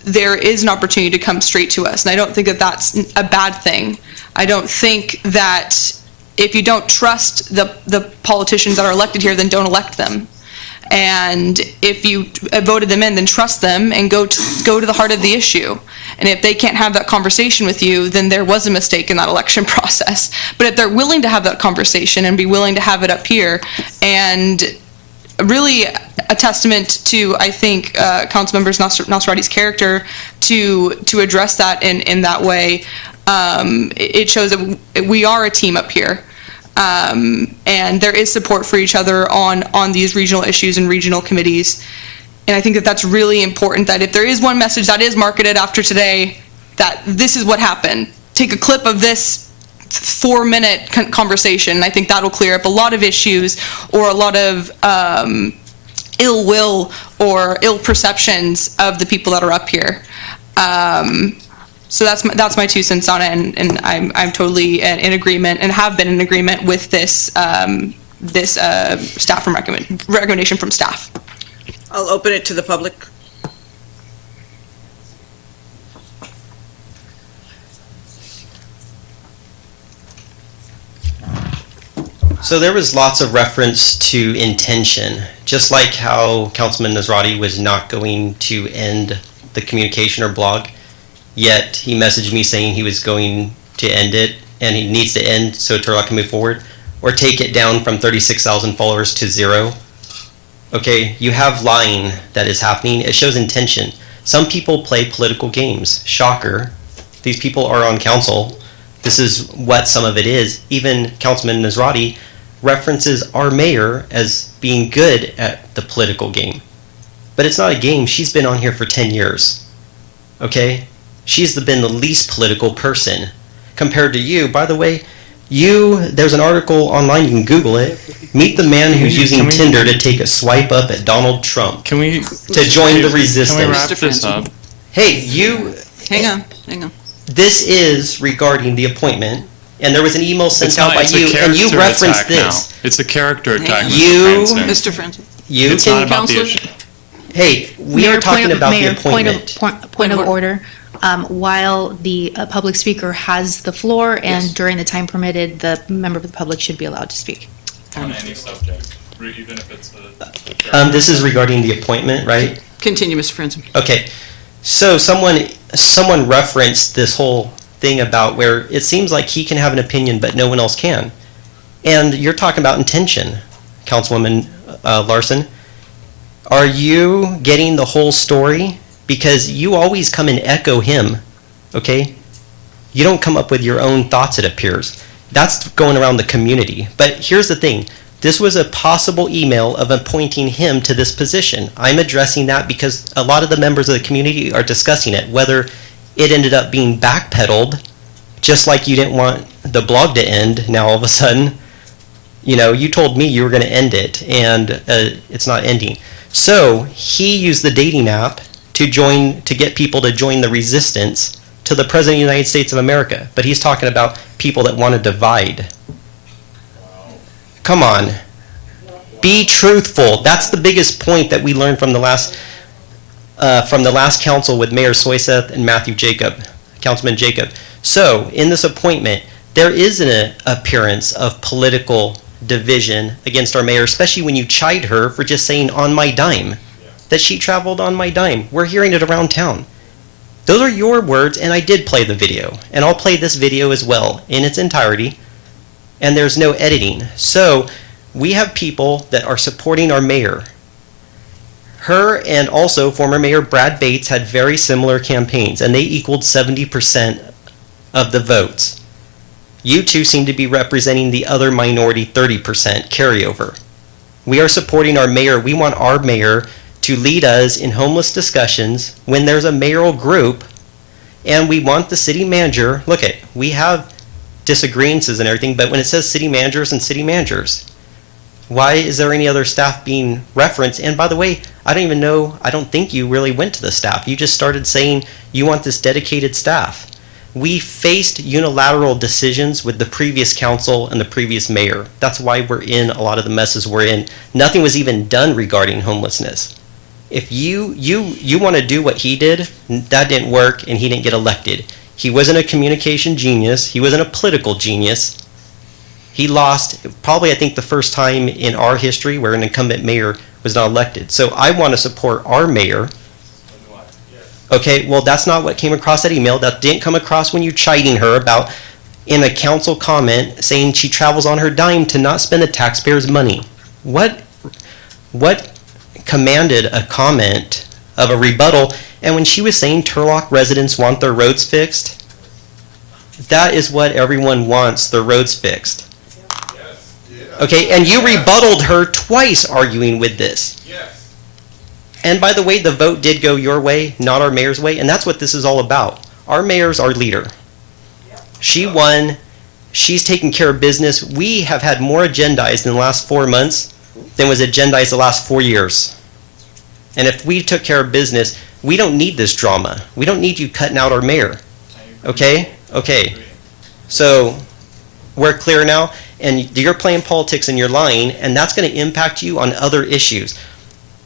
there is an opportunity to come straight to us. And I don't think that that's a bad thing. I don't think that if you don't trust the politicians that are elected here, then don't elect them. And if you voted them in, then trust them and go to the heart of the issue. And if they can't have that conversation with you, then there was a mistake in that election process. But if they're willing to have that conversation and be willing to have it up here, and really a testament to, I think, Councilmember Nasrati's character to address that in that way, it shows that we are a team up here. And there is support for each other on these regional issues and regional committees. And I think that that's really important, that if there is one message that is marketed after today, that this is what happened. Take a clip of this 4-minute conversation. I think that'll clear up a lot of issues or a lot of ill will or ill perceptions of the people that are up here. So that's my 2 cents on it, and I'm totally in agreement and have been in agreement with this staff recommendation from staff. I'll open it to the public. So there was lots of reference to intention, just like how Councilman Nasrati was not going to end the communication or blog, yet he messaged me saying he was going to end it and he needs to end so Turlock can move forward, or take it down from 36,000 followers to 0. Okay, you have lying that is happening. It shows intention. Some people play political games. Shocker. These people are on council. This is what some of it is. Even Councilman Nasrati references our mayor as being good at the political game. But it's not a game. She's been on here for 10 years. Okay? She's been the least political person compared to you. By the way, there's an article online, you can Google it. Meet the man who's using Tinder to take a swipe up at Donald Trump to join the resistance. Can we wrap this up? Hey, you... Hang on. This is regarding the appointment, and there was an email sent out by you, and you referenced this. It's a character attack, Mr. Franson. It's not about the issue. Hey, we are talking about the appointment. Point of order. While the public speaker has the floor and during the time permitted, the member of the public should be allowed to speak. On any subject, even if it's a... This is regarding the appointment, right? Continue, Mr. Franson. Okay. So someone referenced this whole thing about where it seems like he can have an opinion, but no one else can. And you're talking about intention, Councilwoman Larson. Are you getting the whole story? Because you always come and echo him, okay? You don't come up with your own thoughts, it appears. That's going around the community. But here's the thing. This was a possible email of appointing him to this position. I'm addressing that because a lot of the members of the community are discussing it, whether it ended up being backpedaled, just like you didn't want the blog to end, now all of a sudden, you told me you were going to end it, and it's not ending. So he used the dating app to get people to join the resistance to the President of the United States of America. But he's talking about people that want to divide. Come on. Be truthful. That's the biggest point that we learned from the last council with Mayor Soyseth and Matthew Jacob, Councilman Jacob. So, in this appointment, there is an appearance of political division against our mayor, especially when you chide her for just saying on my dime, that she traveled on my dime. We're hearing it around town. Those are your words, and I did play the video. And I'll play this video as well in its entirety. And there's no editing. So we have people that are supporting our mayor. Her and also former Mayor Brad Bates had very similar campaigns, and they equaled 70% of the votes. You two seem to be representing the other minority 30% carryover. We are supporting our mayor. We want our mayor to lead us in homeless discussions when there's a mayoral group, and we want the city manager, look at, we have disagreements and everything, but when it says city managers and city managers, why is there any other staff being referenced? And by the way, I don't think you really went to the staff. You just started saying you want this dedicated staff. We faced unilateral decisions with the previous council and the previous mayor. That's why we're in a lot of the messes we're in. Nothing was even done regarding homelessness. If you want to do what he did, that didn't work and he didn't get elected. He wasn't a communication genius. He wasn't a political genius. He lost probably, I think, the first time in our history where an incumbent mayor was not elected. So I want to support our mayor. Okay, well, that's not what came across that email. That didn't come across when you're chiding her about, in a council comment, saying she travels on her dime to not spend the taxpayers' money. What commanded a comment of a rebuttal? And when she was saying Turlock residents want their roads fixed, that is what everyone wants, their roads fixed. Okay, and you rebutted her twice arguing with this. And by the way, the vote did go your way, not our mayor's way, and that's what this is all about. Our mayor's our leader. She won. She's taking care of business. We have had more agendized in the last 4 months than was agendized the last 4 years. And if we took care of business, we don't need this drama. We don't need you cutting out our mayor. Okay? Okay. So we're clear now, and you're playing politics and you're lying, and that's going to impact you on other issues.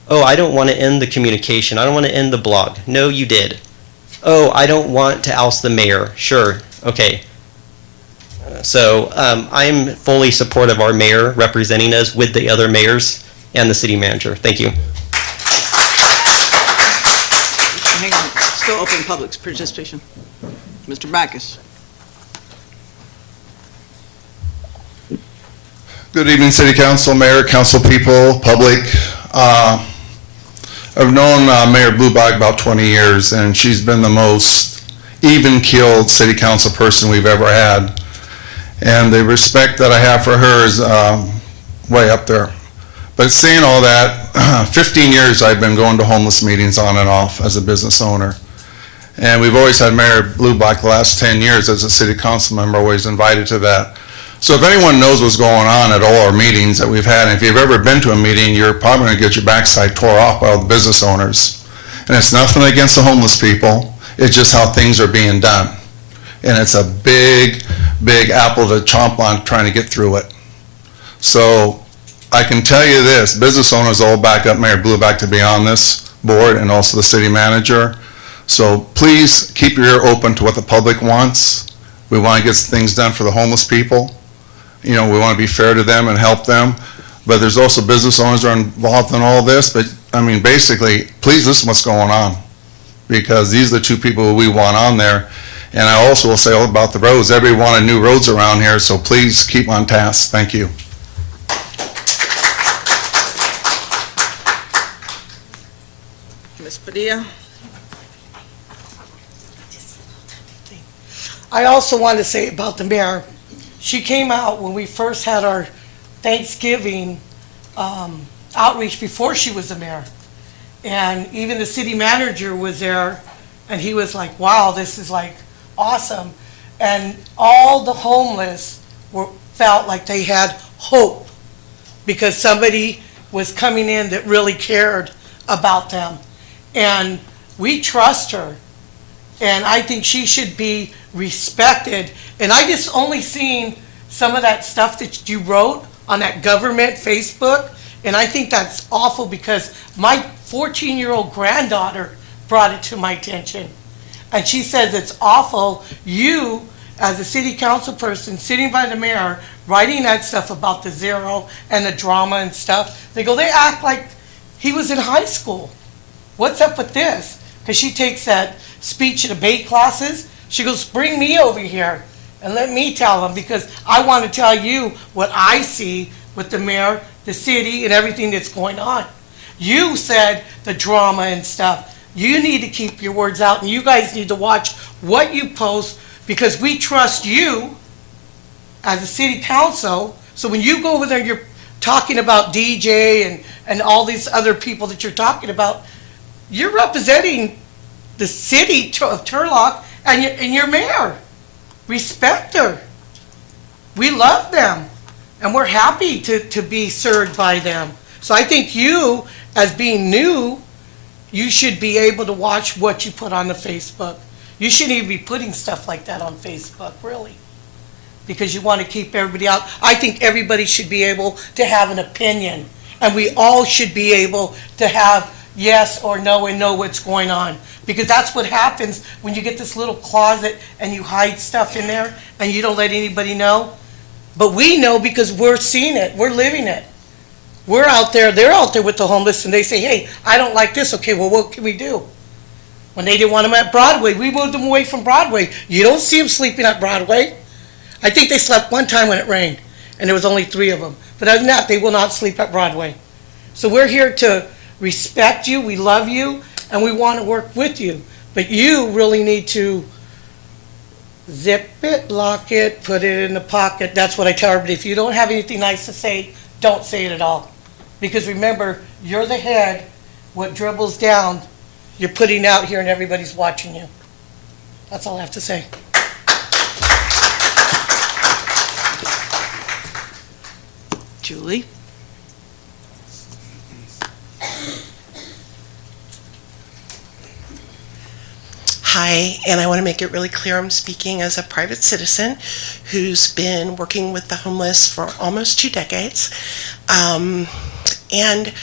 Oh, I don't want to end the communication. I don't want to end the blog. No, you did. Oh, I don't want to oust the mayor. Sure. Okay. So I'm fully supportive of our mayor representing us with the other mayors and the city manager. Thank you. Hang on, still open public participation. Mr. Backus. Good evening, City Council, Mayor, Council people, public. I've known Mayor Blubach about 20 years, and she's been the most even-keeled City Council person we've ever had. And the respect that I have for her is way up there. But saying all that, 15 years I've been going to homeless meetings on and off as a business owner. And we've always had Mayor Blubach the last 10 years as a City Council member, always invited to that. So if anyone knows what's going on at all our meetings that we've had, and if you've ever been to a meeting, you're probably going to get your backside tore off by all the business owners. And it's nothing against the homeless people. It's just how things are being done. And it's a big, big apple to chomp on trying to get through it. So I can tell you this, business owners all back up Mayor Blubach to be on this board and also the city manager. So please keep your ear open to what the public wants. We want to get things done for the homeless people. You know, we want to be fair to them and help them, but there's also business owners that are involved in all this. But I mean, basically, please listen to what's going on, because these are the two people who we want on there. And I also will say all about the roads. Everybody wanted new roads around here, so please keep on task. Thank you. Ms. Padilla. I also want to say about the mayor, she came out when we first had our Thanksgiving outreach before she was the mayor. And even the city manager was there, and he was like, wow, this is like awesome. And all the homeless felt like they had hope because somebody was coming in that really cared about them. And we trust her. And I think she should be respected. And I just only seen some of that stuff that you wrote on that government Facebook. And I think that's awful because my 14-year-old granddaughter brought it to my attention. And she says it's awful. You, as a city council person, sitting by the mayor, writing that stuff about the zero and the drama and stuff. They act like he was in high school. What's up with this? Because she takes that speech and debate classes. She goes, bring me over here and let me tell them, because I want to tell you what I see with the mayor, the city, and everything that's going on. You said the drama and stuff. You need to keep your words out, and you guys need to watch what you post, because we trust you as a city council, so when you go over there, you're talking about DJ and all these other people that you're talking about, you're representing the city of Turlock and your mayor. Respect her. We love them, and we're happy to be served by them. So I think you, as being new, you should be able to watch what you put on the Facebook. You shouldn't even be putting stuff like that on Facebook, really, because you want to keep everybody out. I think everybody should be able to have an opinion, and we all should be able to have yes or no and know what's going on, because that's what happens when you get this little closet and you hide stuff in there and you don't let anybody know. But we know because we're seeing it, we're living it. We're out there, they're out there with the homeless, and they say, hey, I don't like this. Okay, well, what can we do? When they didn't want them at Broadway, we moved them away from Broadway. You don't see them sleeping at Broadway. I think they slept one time when it rained, and there was only 3 of them. But other than that, they will not sleep at Broadway. So we're here to respect you, we love you, and we want to work with you. But you really need to zip it, lock it, put it in the pocket. That's what I tell everybody. If you don't have anything nice to say, don't say it at all. Because remember, you're the head. What dribbles down, you're putting out here and everybody's watching you. That's all I have to say. Julie? Hi, and I want to make it really clear I'm speaking as a private citizen who's been working with the homeless for almost 2 decades. And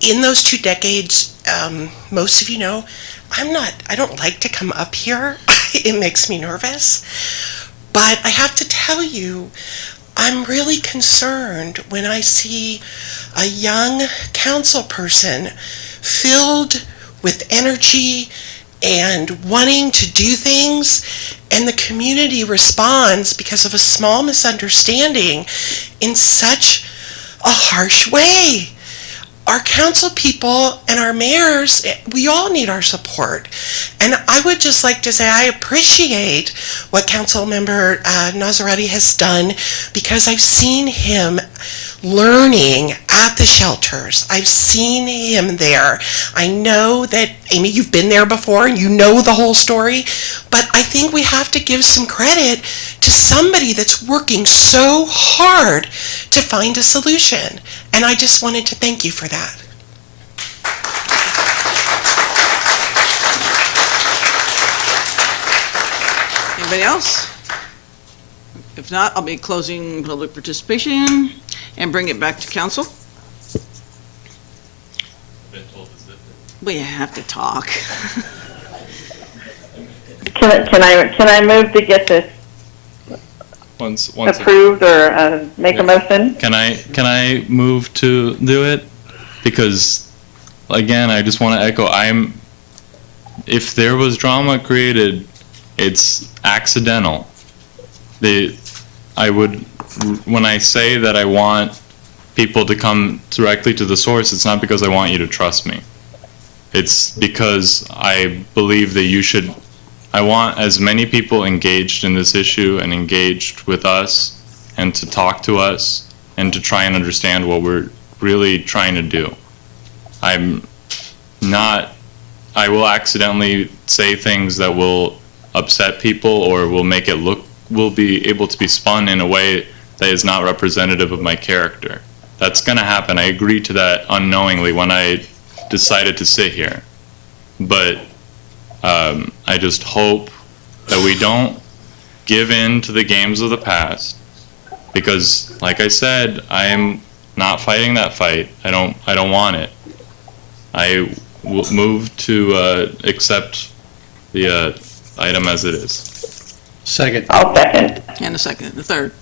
in those 2 decades, most of you know, I don't like to come up here. It makes me nervous. But I have to tell you, I'm really concerned when I see a young council person filled with energy and wanting to do things, and the community responds because of a small misunderstanding in such a harsh way. Our council people and our mayors, we all need our support. And I would just like to say I appreciate what Council Member Nazarati has done, because I've seen him learning at the shelters. I've seen him there. I know that, Amy, you've been there before and you know the whole story, but I think we have to give some credit to somebody that's working so hard to find a solution. And I just wanted to thank you for that. Anybody else? If not, I'll be closing public participation and bring it back to council. We have to talk. Can I move to get this Once approved or make a motion? Can I move to do it? Because again, I just want to echo, if there was drama created, it's accidental. When I say that I want people to come directly to the source, it's not because I want you to trust me. It's because I believe that I want as many people engaged in this issue and engaged with us and to talk to us and to try and understand what we're really trying to do. I will accidentally say things that will upset people or will be able to be spun in a way that is not representative of my character. That's gonna happen. I agreed to that unknowingly when I decided to sit here. But I just hope that we don't give in to the games of the past, because like I said, I am not fighting that fight. I don't want it. I will move to accept the item as it is. Second. I'll second. And a second, the third.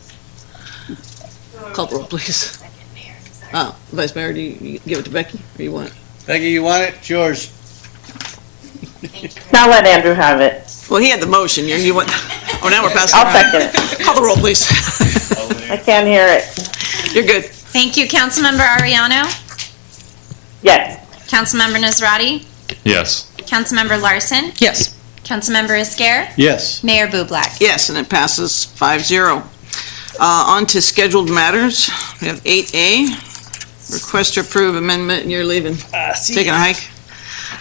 Call the roll, please. Vice Mayor, do you give it to Becky, or you want it? Becky, you want it? It's yours. Now let Andrew have it. Well, he had the motion. You want? Oh, now we're passing. I'll around. second it. Call the roll, please. I can't hear it. You're good. Thank you. Councilmember Ariano? Yes. Councilmember Nazrati? Yes. Councilmember Larson? Yes. Councilmember Esquer, Yes. Mayor Bublak. Yes, and it passes 5-0. On to scheduled matters. We have 8A, request to approve amendment, and you're leaving, taking a hike.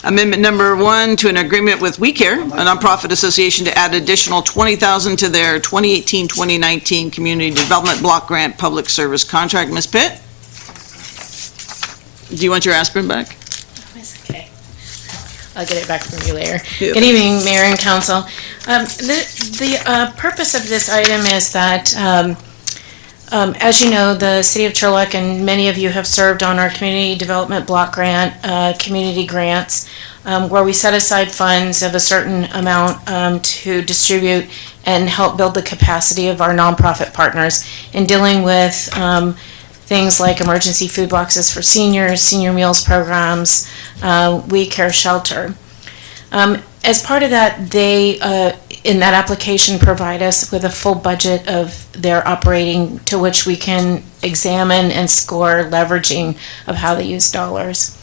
Amendment number 1 to an agreement with We Care, a nonprofit association, to add additional $20,000 to their 2018-2019 Community Development Block Grant Public Service Contract. Ms. Pitt? Do you want your aspirin back? Okay. I'll get it back from you later. Yeah. Good evening, Mayor and Council. The purpose of this item is that, as you know, the City of Turlock and many of you have served on our Community Development Block Grant, community grants, where we set aside funds of a certain amount to distribute and help build the capacity of our nonprofit partners in dealing with things like emergency food boxes for seniors, senior meals programs, We Care Shelter. As part of that, they, in that application, provide us with a full budget of their operating to which we can examine and score leveraging of how they use dollars.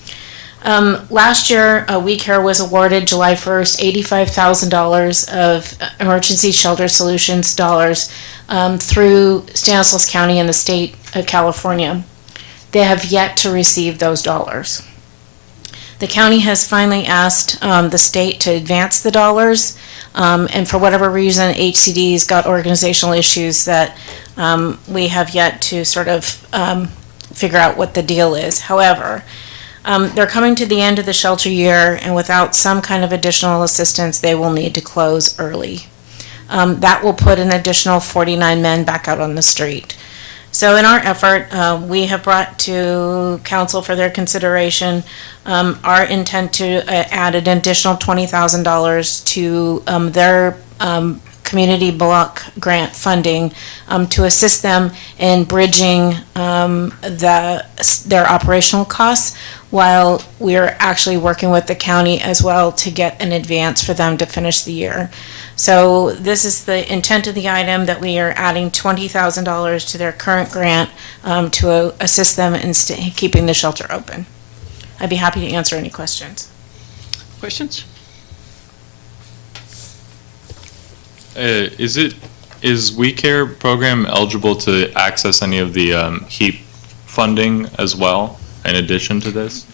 Last year, We Care was awarded July 1st, $85,000 of emergency shelter solutions dollars through Stanislaus County and the state of California. They have yet to receive those dollars. The county has finally asked the state to advance the dollars, and for whatever reason, HCD's got organizational issues that we have yet to sort of figure out what the deal is. However, they're coming to the end of the shelter year, and without some kind of additional assistance, they will need to close early. That will put an additional 49 men back out on the street. So in our effort, we have brought to council for their consideration our intent to add an additional $20,000 to their community block grant funding to assist them in bridging their operational costs, while we're actually working with the county as well to get an advance for them to finish the year. So this is the intent of the item, that we are adding $20,000 to their current grant to assist them in keeping the shelter open. I'd be happy to answer any questions. Questions? Is We Care program eligible to access any of the HEAP funding as well, in addition to this?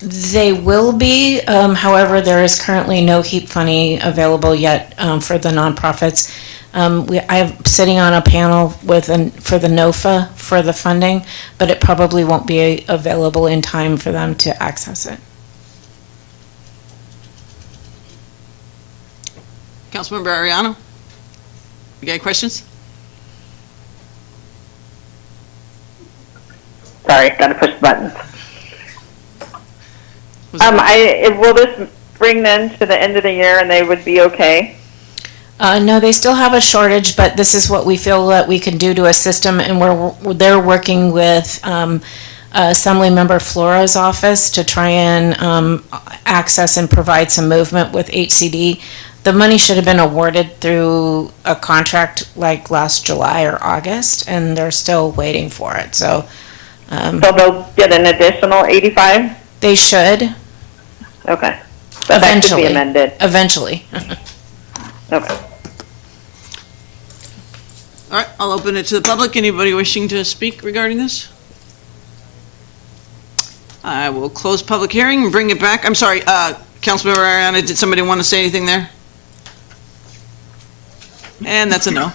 They will be, however, there is currently no HEAP funding available yet for the nonprofits. I'm sitting on a panel for the NOFA for the funding, but it probably won't be available in time for them to access it. Councilmember Ariano? You got any questions? Sorry, gotta push the button. Will this bring them to the end of the year and they would be okay? No, they still have a shortage, but this is what we feel that we can do to assist them, and they're working with Assemblymember Flora's office to try and access and provide some movement with HCD. The money should have been awarded through a contract like last July or August, and they're still waiting for it. So they'll get an additional 85? They should. Okay. So that should be amended. Eventually. Okay. All right, I'll open it to the public. Anybody wishing to speak regarding this? I will close public hearing and bring it back. I'm sorry, Councilmember Ariana, did somebody want to say anything there? And that's a no.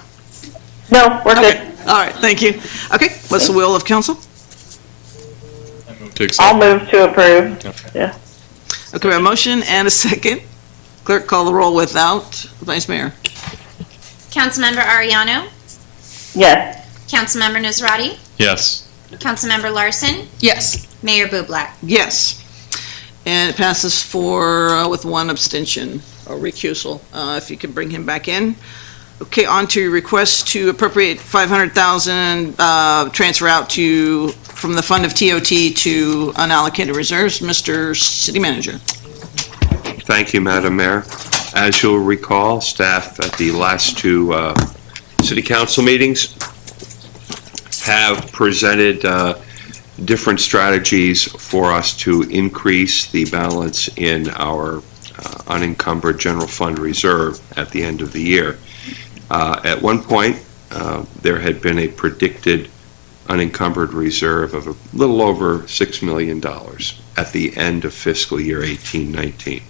No, we're good. All right, thank you. Okay, what's the will of council? I'll move to approve. Yeah. Okay, we have a motion and a second. Clerk, call the roll without Vice Mayor. Councilmember Ariano, Yes. Councilmember Nazrati, Yes. Councilmember Larson, Yes. Mayor Bublak. Yes. And it passes with one abstention or recusal. If you could bring him back in. Okay, on to request to appropriate $500,000, transfer out from the fund of TOT to unallocated reserves. Mr. City Manager. Thank you, Madam Mayor. As you'll recall, staff at the last two city council meetings have presented different strategies for us to increase the balance in our unencumbered general fund reserve at the end of the year. At one point, there had been a predicted unencumbered reserve of a little over $6 million at the end of fiscal year 18-19.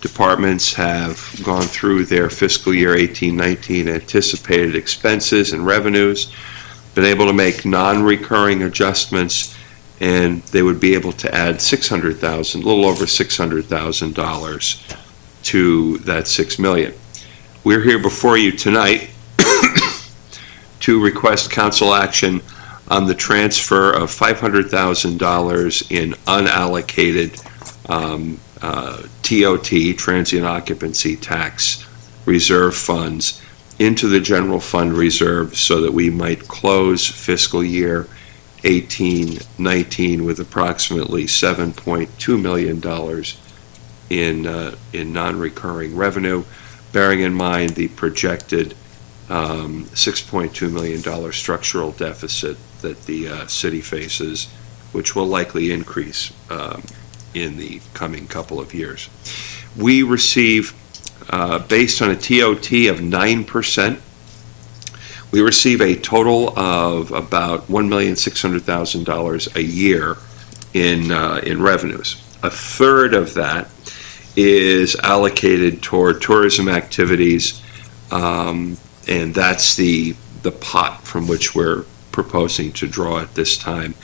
Departments have gone through their fiscal year 18-19 anticipated expenses and revenues, been able to make non-recurring adjustments, and they would be able to add $600,000, a little over $600,000 to that $6 million. We're here before you tonight to request council action on the transfer of $500,000 in unallocated TOT, transient occupancy tax reserve funds, into the general fund reserve so that we might close fiscal year 18-19 with approximately $7.2 million in non-recurring revenue, bearing in mind the projected $6.2 million structural deficit that the city faces, which will likely increase in the coming couple of years. We receive, based on a TOT of 9%, we receive a total of about $1,600,000 a year in revenues. A third of that is allocated toward tourism activities, and that's the pot from which we're proposing to draw at this time.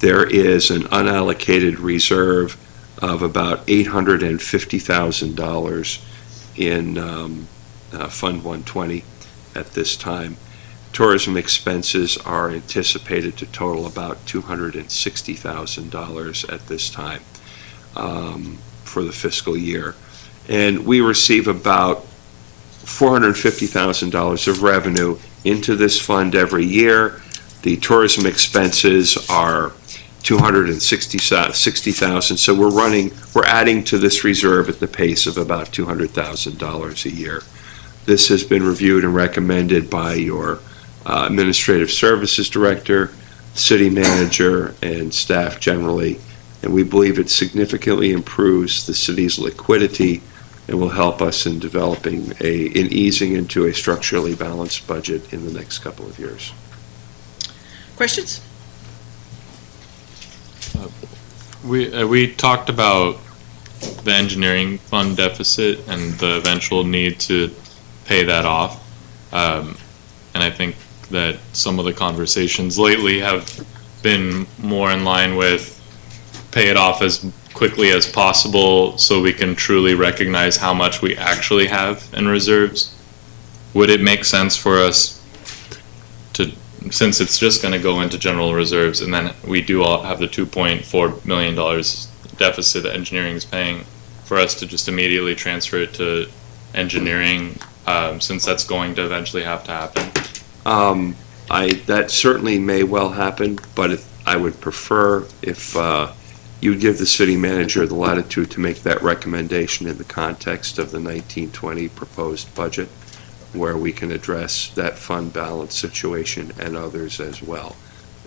There is an unallocated reserve of about $850,000 in Fund 120 at this time. Tourism expenses are anticipated to total about $260,000 at this time for the fiscal year. And we receive about $450,000 of revenue into this fund every year. The tourism expenses are $260,000, so we're adding to this reserve at the pace of about $200,000 a year. This has been reviewed and recommended by your Administrative Services Director, City Manager, and staff generally, and we believe it significantly improves the city's liquidity and will help us in developing in easing into a structurally balanced budget in the next couple of years. Questions? We talked about the engineering fund deficit and the eventual need to pay that off. And I think that some of the conversations lately have been more in line with pay it off as quickly as possible so we can truly recognize how much we actually have in reserves. Would it make sense for us to, since it's just going to go into general reserves and then we do all have the $2.4 million deficit that engineering is paying, for us to just immediately transfer it to engineering since that's going to eventually have to happen? That certainly may well happen, but I would prefer if you would give the city manager the latitude to make that recommendation in the context of the 1920 proposed budget, where we can address that fund balance situation and others as well.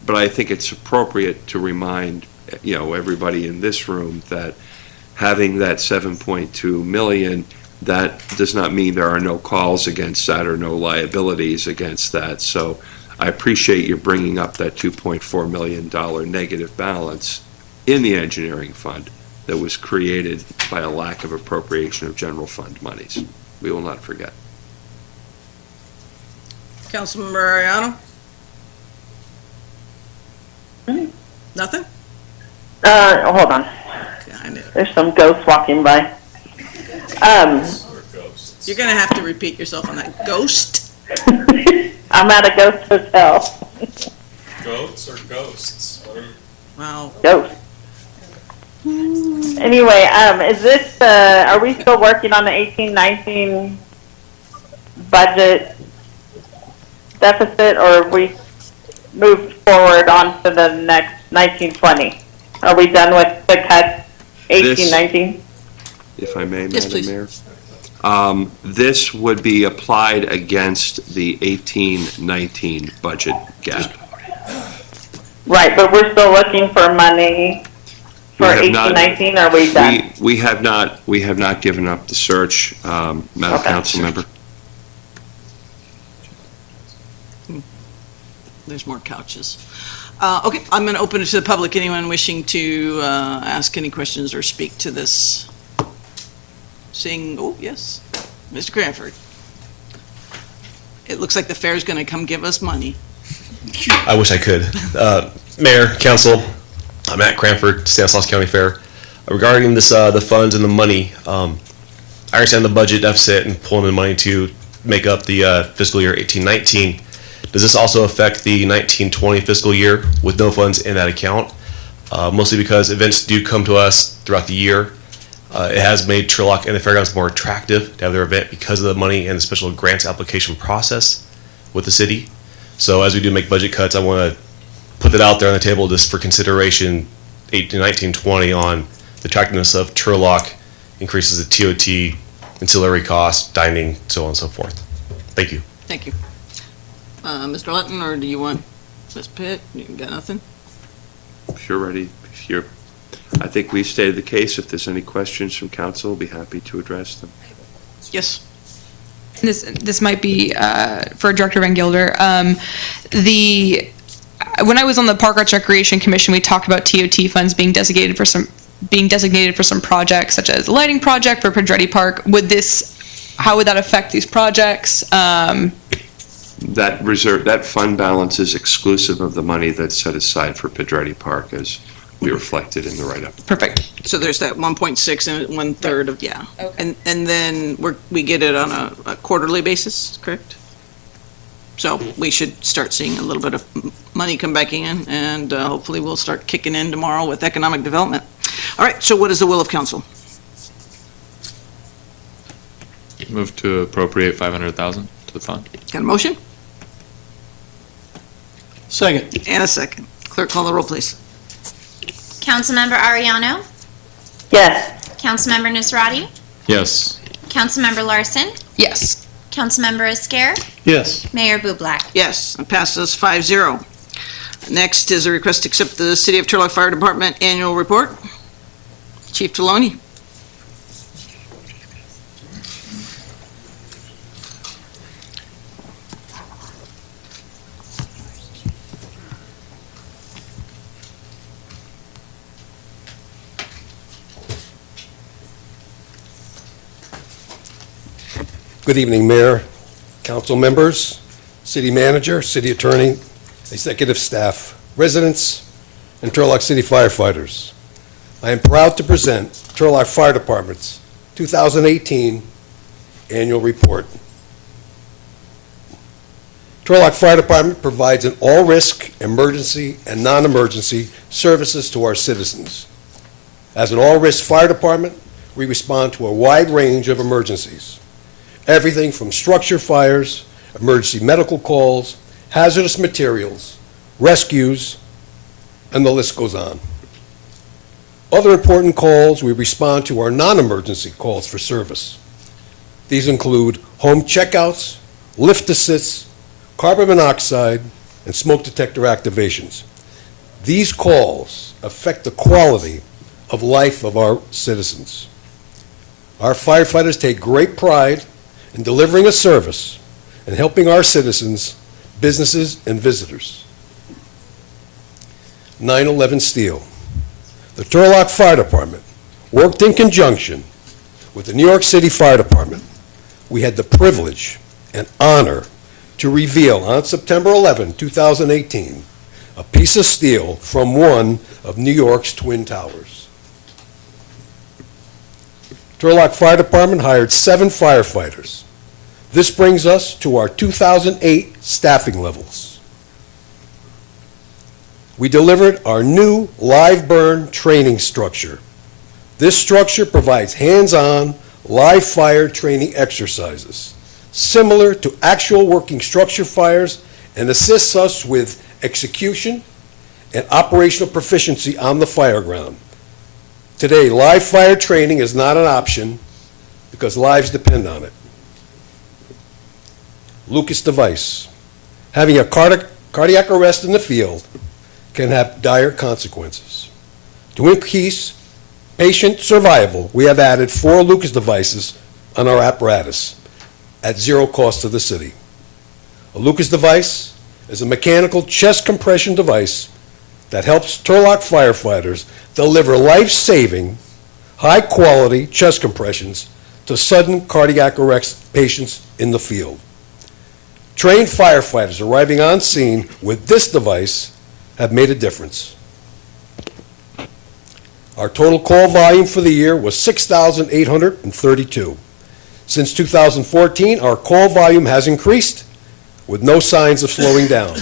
But I think it's appropriate to remind, everybody in this room that having that $7.2 million, that does not mean there are no calls against that or no liabilities against that. So I appreciate you bringing up that $2.4 million negative balance in the engineering fund that was created by a lack of appropriation of general fund monies. We will not forget. Councilmember Ariano? Nothing? Hold on. There's some ghosts walking by. You're gonna have to repeat yourself on that. Ghost? I'm at a ghost hotel. Goats or ghosts? Wow. Ghost. Anyway, is this, are we still working on the 18-19 budget deficit, or have we moved forward on to the next 19-20? Are we done with the cut 18-19? If I may, Yes, Madam please. Mayor. This would be applied against the 18-19 budget gap. Right, but we're still looking for money for have 18, not- 19, or are we done? We have not given up the search, Madam Okay. Council Member. There's more couches. Okay, I'm going to open it to the public. Anyone wishing to ask any questions or speak to this? Seeing, oh, yes, Mr. Cranford. It looks like the fair's going to come give us money. I wish I could. Mayor, Council, I'm Matt Cranford, Stanislaus County Fair. Regarding this, the funds and the money, I understand the budget deficit and pulling in money to make up the fiscal year 18-19. Does this also affect the 19-20 fiscal year with no funds in that account? Mostly because events do come to us throughout the year. It has made Turlock and the fairgrounds more attractive to have their event because of the money and the special grants application process with the city. So as we do make budget cuts, I want to put that out there on the table just for consideration, 18, 19, 20 on the attractiveness of Turlock, increases the TOT, ancillary costs, dining, so on and so forth. Thank you. Thank you. Mr. Lutton, or do you want Ms. Pitt? You got nothing? If you're ready, I think we've stated the case. If there's any questions from council, I'll be happy to address them. Yes. This might be for Director Van Gilder. When I was on the Park Arts Recreation Commission, we talked about TOT funds being designated for some projects, such as a lighting project for Pedretti Park. How would that affect these projects? That fund balance is exclusive of the money that's set aside for Pedretti Park, as we reflected in the write-up. Perfect. So there's that 1.6 and 1/3 of, yeah. Okay. And then we get it on a quarterly basis, correct? So we should start seeing a little bit of money come back in, and hopefully we'll start kicking in tomorrow with economic development. All right, so what is the will of council? Move to appropriate 500,000 to the fund. Got a motion? Second. And a second. Clerk, call the roll, please. Councilmember Ariano? Yes. Councilmember Nisrati? Yes. Councilmember Larson? Yes. Councilmember Esquer? Yes. Mayor Bublak? Yes, it passes 5-0. Next is a request to accept the City of Turlock Fire Department annual report. Chief Taloni. Good evening, Mayor, council members, city manager, city attorney, executive staff, residents, and Turlock City firefighters. I am proud to present Turlock Fire Department's 2018 annual report. Turlock Fire Department provides an all-risk, emergency, and non-emergency services to our citizens. As an all-risk fire department, we respond to a wide range of emergencies. Everything from structure fires, emergency medical calls, hazardous materials, rescues, and the list goes on. Other important calls we respond to are non-emergency calls for service. These include home checkouts, lift assists, carbon monoxide, and smoke detector activations. These calls affect the quality of life of our citizens. Our firefighters take great pride in delivering a service and helping our citizens, businesses, and visitors. 9/11 Steel. The Turlock Fire Department worked in conjunction with the New York City Fire Department. We had the privilege and honor to reveal on September 11, 2018, a piece of steel from one of New York's Twin Towers. Turlock Fire Department hired 7 firefighters. This brings us to our 2008 staffing levels. We delivered our new live burn training structure. This structure provides hands-on live fire training exercises, similar to actual working structure fires, and assists us with execution and operational proficiency on the fire ground. Today, live fire training is not an option because lives depend on it. Lucas device. Having a cardiac arrest in the field can have dire consequences. To increase patient survival, we have added 4 Lucas devices on our apparatus at zero cost to the city. A Lucas device is a mechanical chest compression device that helps Turlock firefighters deliver life-saving, high-quality chest compressions to sudden cardiac arrest patients in the field. Trained firefighters arriving on scene with this device have made a difference. Our total call volume for the year was 6,832. Since 2014, our call volume has increased with no signs of slowing down.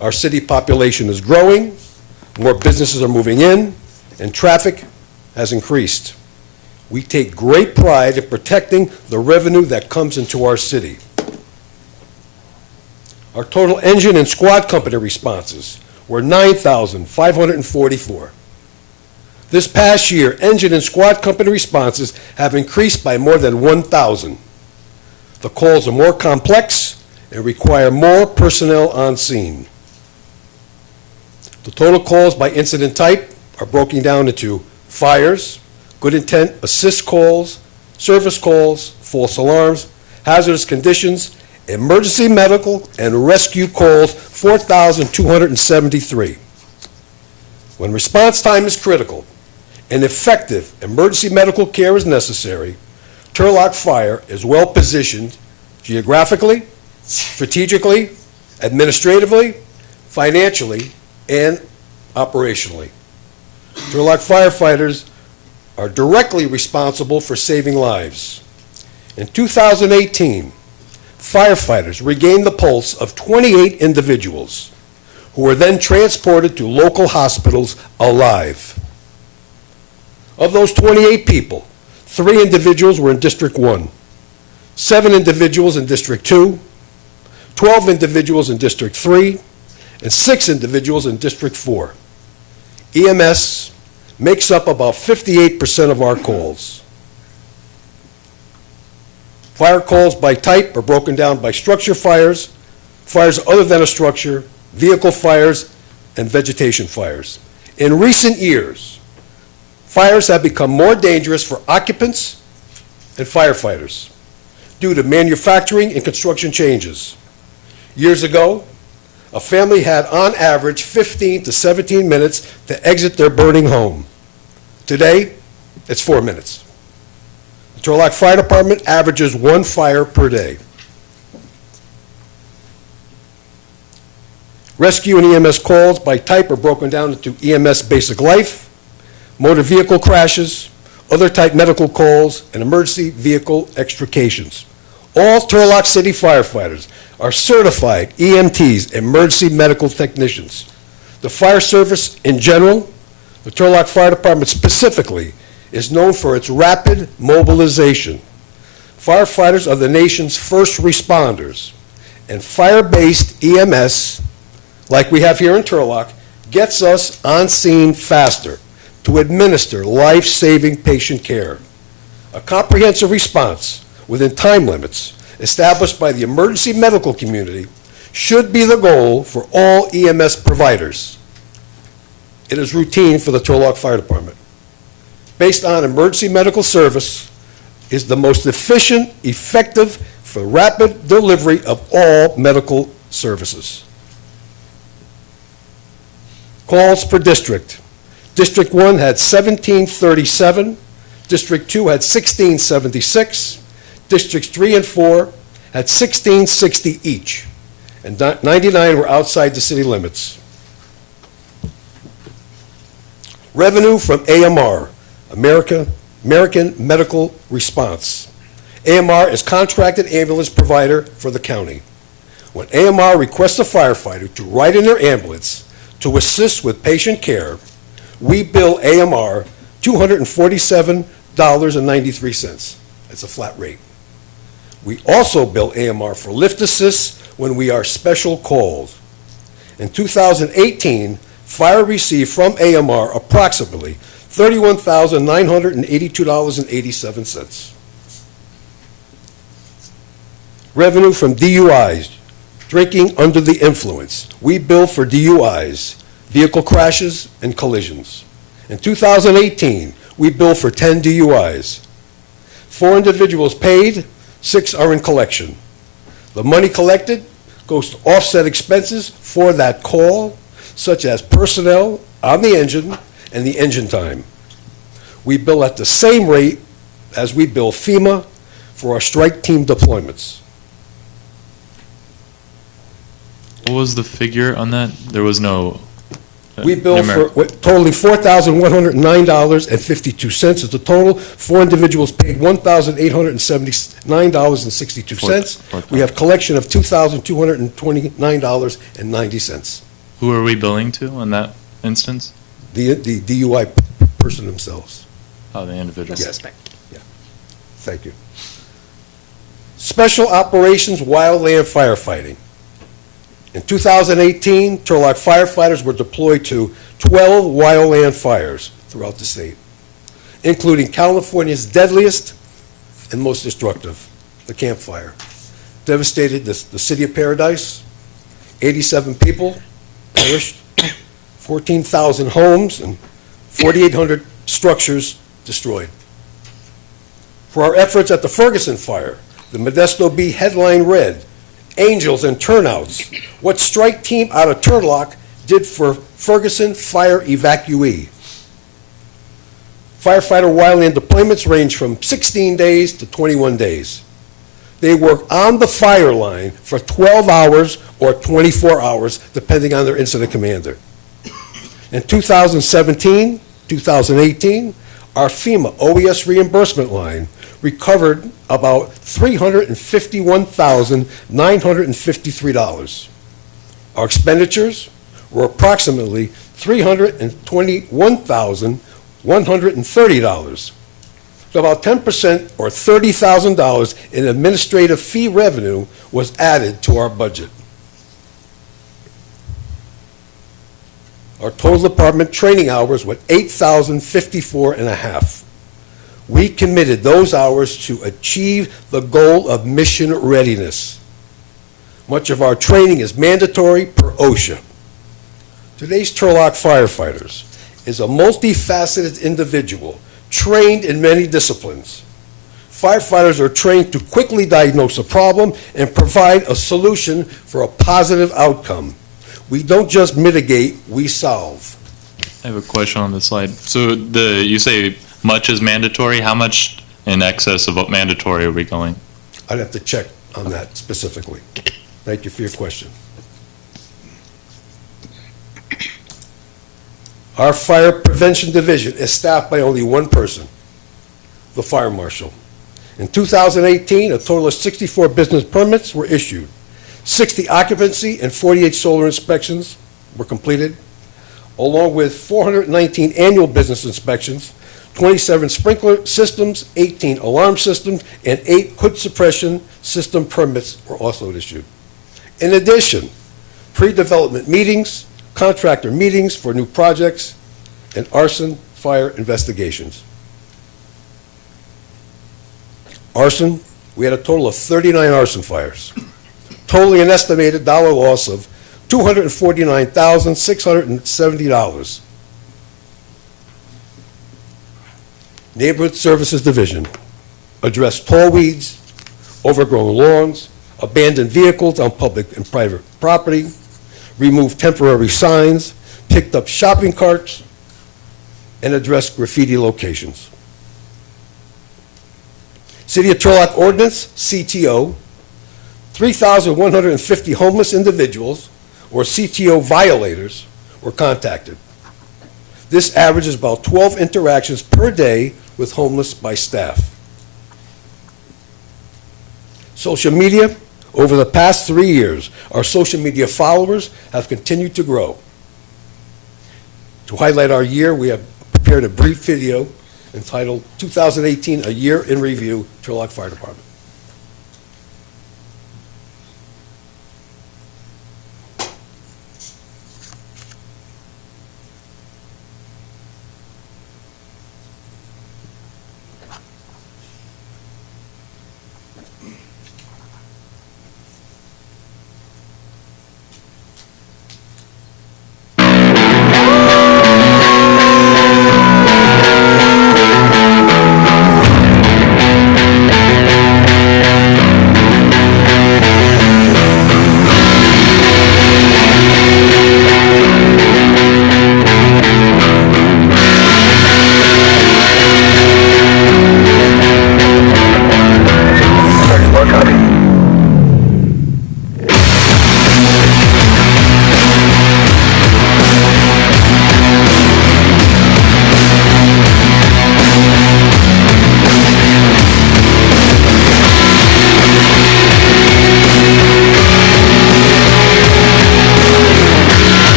Our city population is growing, more businesses are moving in, and traffic has increased. We take great pride in protecting the revenue that comes into our city. Our total engine and squad company responses were 9,544. This past year, engine and squad company responses have increased by more than 1,000. The calls are more complex and require more personnel on scene. The total calls by incident type are broken down into fires, good intent assist calls, service calls, false alarms, hazardous conditions, emergency medical, and rescue calls, 4,273. When response time is critical and effective emergency medical care is necessary, Turlock Fire is well positioned geographically, strategically, administratively, financially, and operationally. Turlock firefighters are directly responsible for saving lives. In 2018, firefighters regained the pulse of 28 individuals who were then transported to local hospitals alive. Of those 28 people, 3 individuals were in District 1, 7 individuals in District 2, 12 individuals in District 3, and 6 individuals in District 4. EMS makes up about 58% of our calls. Fire calls by type are broken down by structure fires, fires other than a structure, vehicle fires, and vegetation fires. In recent years, fires have become more dangerous for occupants and firefighters due to manufacturing and construction changes. Years ago, a family had on average 15 to 17 minutes to exit their burning home. Today, it's 4 minutes. The Turlock Fire Department averages 1 fire per day. Rescue and EMS calls by type are broken down into EMS basic life, motor vehicle crashes, other type medical calls, and emergency vehicle extrications. All Turlock City firefighters are certified EMTs, emergency medical technicians. The fire service in general, the Turlock Fire Department specifically, is known for its rapid mobilization. Firefighters are the nation's first responders, and fire-based EMS, like we have here in Turlock, gets us on scene faster to administer life-saving patient care. A comprehensive response within time limits established by the emergency medical community should be the goal for all EMS providers. It is routine for the Turlock Fire Department. Based on emergency medical service is the most efficient, effective for rapid delivery of all medical services. Calls per district. District 1 had 1737, District 2 had 1676, Districts 3 and 4 had 1660 each, and 99 were outside the city limits. Revenue from AMR, American Medical Response. AMR is contracted ambulance provider for the county. When AMR requests a firefighter to ride in their ambulance to assist with patient care, we bill AMR $247.93. It's a flat rate. We also bill AMR for lift assists when we are special calls. In 2018, fire received from AMR approximately $31,982.87. Revenue from DUIs, drinking under the influence. We bill for DUIs, vehicle crashes, and collisions. In 2018, we billed for 10 DUIs. 4 individuals paid, 6 are in collection. The money collected goes to offset expenses for that call, such as personnel on the engine and the engine time. We bill at the same rate as we bill FEMA for our strike team deployments. What was the figure on that? There was no. We bill for totaling $4,109.52 is the total. 4 individuals paid $1,879.62. We have collection of $2,229.90. Who are we billing to in that instance? The DUI person themselves. Oh, the individual. Yes. Yeah. Thank you. Special Operations Wildland Firefighting. In 2018, Turlock firefighters were deployed to 12 wildland fires throughout the state, including California's deadliest and most destructive, the Camp Fire. Devastated the city of Paradise, 87 people perished, 14,000 homes, and 4,800 structures destroyed. For our efforts at the Ferguson Fire, the Modesto Bee headline read, "Angels and Turnouts, what strike team out of Turlock did for Ferguson fire evacuee." Firefighter wildland deployments range from 16 days to 21 days. They work on the fire line for 12 hours or 24 hours, depending on their incident commander. In 2017, 2018, our FEMA OES reimbursement line recovered about $351,953. Our expenditures were approximately $321,130. So about 10% or $30,000 in administrative fee revenue was added to our budget. Our total department training hours were 8,054 and a half. We committed those hours to achieve the goal of mission readiness. Much of our training is mandatory per OSHA. Today's Turlock firefighters is a multifaceted individual trained in many disciplines. Firefighters are trained to quickly diagnose a problem and provide a solution for a positive outcome. We don't just mitigate, we solve. I have a question on the slide. So you say much is mandatory. How much in excess of what mandatory are we going? I'd have to check on that specifically. Thank you for your question. Our fire prevention division is staffed by only one person, the fire marshal. In 2018, a total of 64 business permits were issued. 60 occupancy and 48 solar inspections were completed, along with 419 annual business inspections, 27 sprinkler systems, 18 alarm systems, and 8 hood suppression system permits were also issued. In addition, pre-development meetings, contractor meetings for new projects, and arson fire investigations. Arson, we had a total of 39 arson fires, totaling an estimated dollar loss of $249,670. Neighborhood Services Division addressed tall weeds, overgrown lawns, abandoned vehicles on public and private property, removed temporary signs, picked up shopping carts, and addressed graffiti locations. City of Turlock Ordinance, CTO, 3,150 homeless individuals, or CTO violators, were contacted. This averages about 12 interactions per day with homeless by staff. Social media, over the past 3 years, our social media followers have continued to grow. To highlight our year, we have prepared a brief video entitled 2018, A Year in Review, Turlock Fire Department.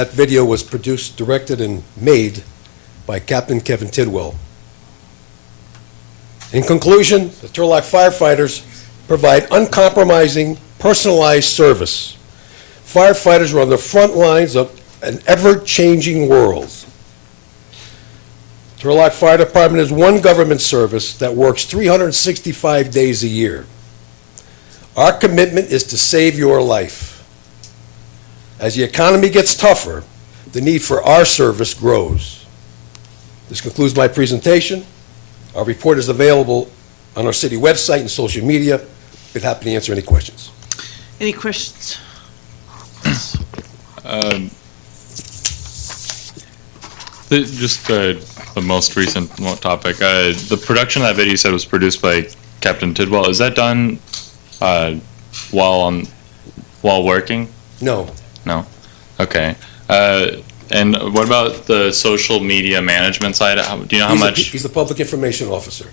That video was produced, directed, and made by Captain Kevin Tidwell. In conclusion, the Turlock firefighters provide uncompromising, personalized service. Firefighters are on the front lines of an ever-changing world. Turlock Fire Department is one government service that works 365 days a year. Our commitment is to save your life. As the economy gets tougher, the need for our service grows. This concludes my presentation. Our report is available on our city website and social media. Be happy to answer any questions. Any questions? The most recent topic. The production of that video you said was produced by Captain Tidwell. Is that done while working? No. No. Okay. And what about the social media management side? Do you know how much? He's the public information officer.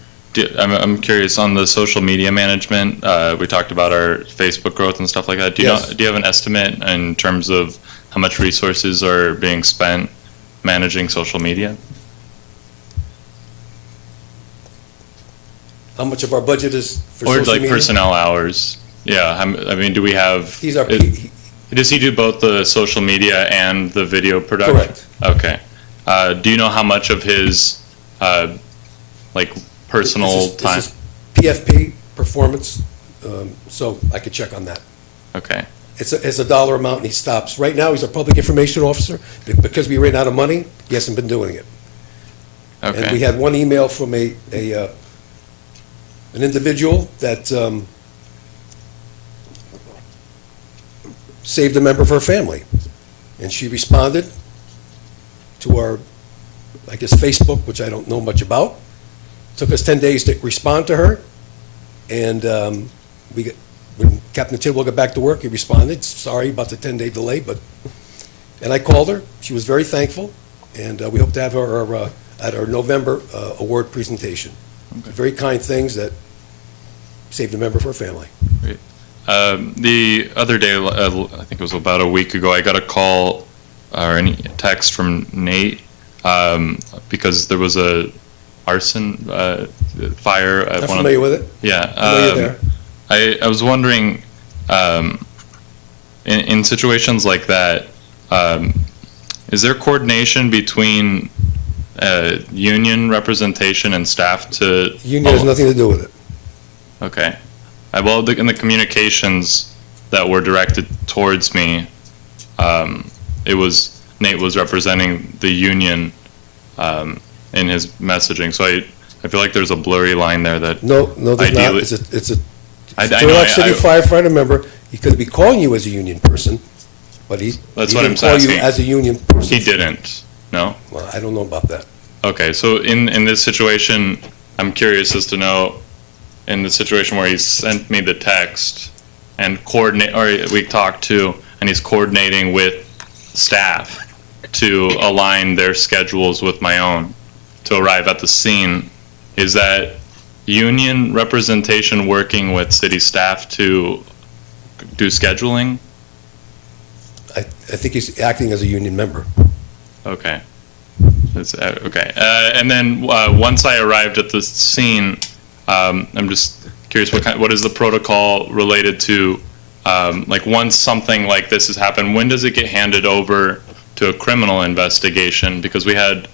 I'm curious on the social media management. We talked about our Facebook growth and stuff like that. Do you Yes. do you have an estimate in terms of how much resources are being spent managing social media? How much of our budget is for Or social like media? personnel hours? Yeah, I mean, do we have? He's our Does he do both the social media and the video production? Correct. Okay. Do you know how much of his, like, personal time? This is PFP, performance, so I could check on that. Okay. It's a dollar amount, and he stops. Right now, he's a public information officer. Because we ran out of money, he hasn't been doing it. Okay. And we had one email from an individual that saved a member of her family. And she responded to our, I guess, Facebook, which I don't know much about. Took us 10 days to respond to her. And when Captain Tidwell got back to work, he responded, sorry about the 10-day delay, and I called her. She was very thankful, and we hope to have her at our November award presentation. Very kind things that saved a member of her family. Great. The other day, I think it was about a week ago, I got a call or a text from Nate because there was a arson fire at I'm familiar with it. Yeah. I know you're there. I was wondering, in situations like that, is there coordination between union representation and staff to? Union has nothing to do with it. Okay. Well, in the communications that were directed towards me, Nate was representing the union in his messaging. So I feel like there's a blurry line there that. No, there's not. ideally- It's a I know, Turlock City I- firefighter member. He could be calling you as a union person, but he That's he what I'm didn't call you asking. as a union person. He didn't. No. Well, I don't know about that. Okay, so in this situation, I'm curious as to know, in the situation where he sent me the text and we talked to, and he's coordinating with staff to align their schedules with my own to arrive at the scene, is that union representation working with city staff to do scheduling? I think he's acting as a union member. Okay. Okay. And then once I arrived at the scene, I'm just curious what is the protocol related to like once something like this has happened, when does it get handed over to a criminal investigation? Because we had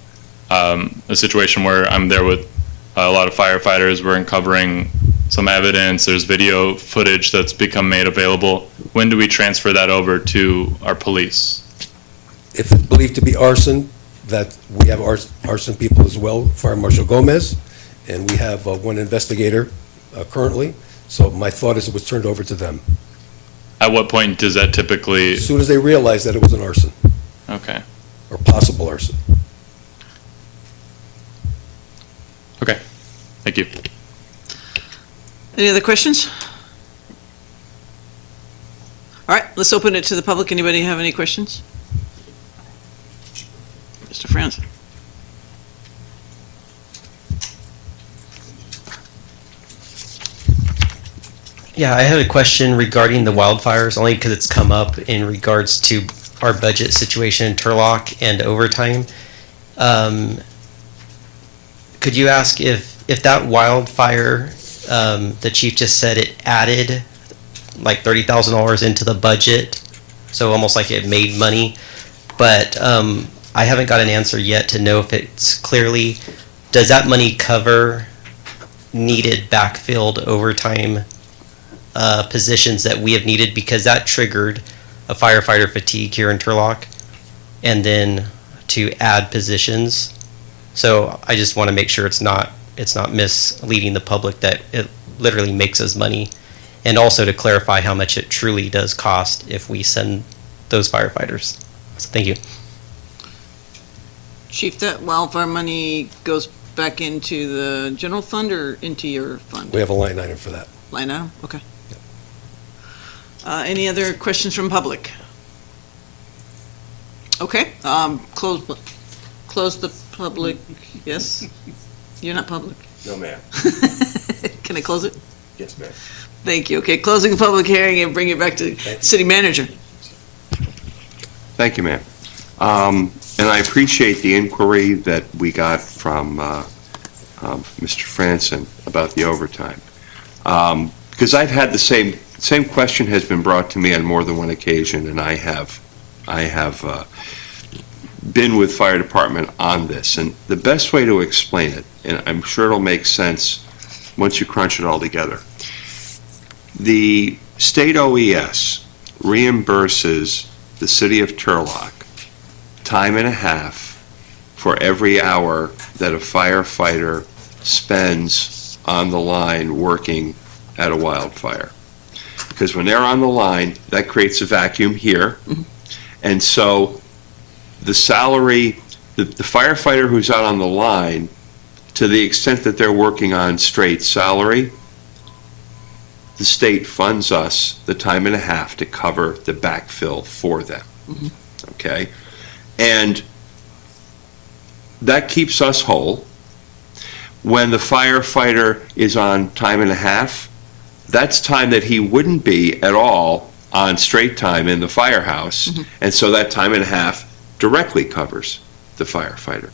a situation where I'm there with a lot of firefighters. We're uncovering some evidence. There's video footage that's become made available. When do we transfer that over to our police? If it's believed to be arson, that we have arson people as well, Fire Marshal Gomez, and we have one investigator currently. So my thought is it was turned over to them. At what point does that typically? As soon as they realized that it was an arson. Okay. Or possible arson. Okay. Thank you. Any other questions? All right, let's open it to the public. Anybody have any questions? Mr. Franzen. Yeah, I had a question regarding the wildfires, only because it's come up in regards to our budget situation in Turlock and overtime. Could you ask if that wildfire, the chief just said it added like $30,000 into the budget, so almost like it made money, but I haven't got an answer yet to know if it's clearly, does that money cover needed backfilled overtime positions that we have needed, because that triggered a firefighter fatigue here in Turlock, and then to add positions. So I just want to make sure it's not misleading the public that it literally makes us money, and also to clarify how much it truly does cost if we send those firefighters. So thank you. Chief, that wildfire money goes back into the general fund or into your fund? We have a line item for that. Line item, okay. Any other questions from public? Okay, close the public, yes? You're not public? No, ma'am. Can I close it? Yes, ma'am. Thank you. Okay, closing the public hearing and bring it back to city manager. Thank you, ma'am. And I appreciate the inquiry that we got from Mr. Franson about the overtime. Because I've had the same question has been brought to me on more than one occasion, and I have been with fire department on this. And the best way to explain it, and I'm sure it'll make sense once you crunch it all together, the state OES reimburses the city of Turlock time and a half for every hour that a firefighter spends on the line working at a wildfire. Because when they're on the line, that creates a vacuum here. And so the salary, the firefighter who's out on the line, to the extent that they're working on straight salary, the state funds us the time and a half to cover the backfill for them. Okay? And that keeps us whole. When the firefighter is on time and a half, that's time that he wouldn't be at all on straight time in the firehouse. And so that time and a half directly covers the firefighter.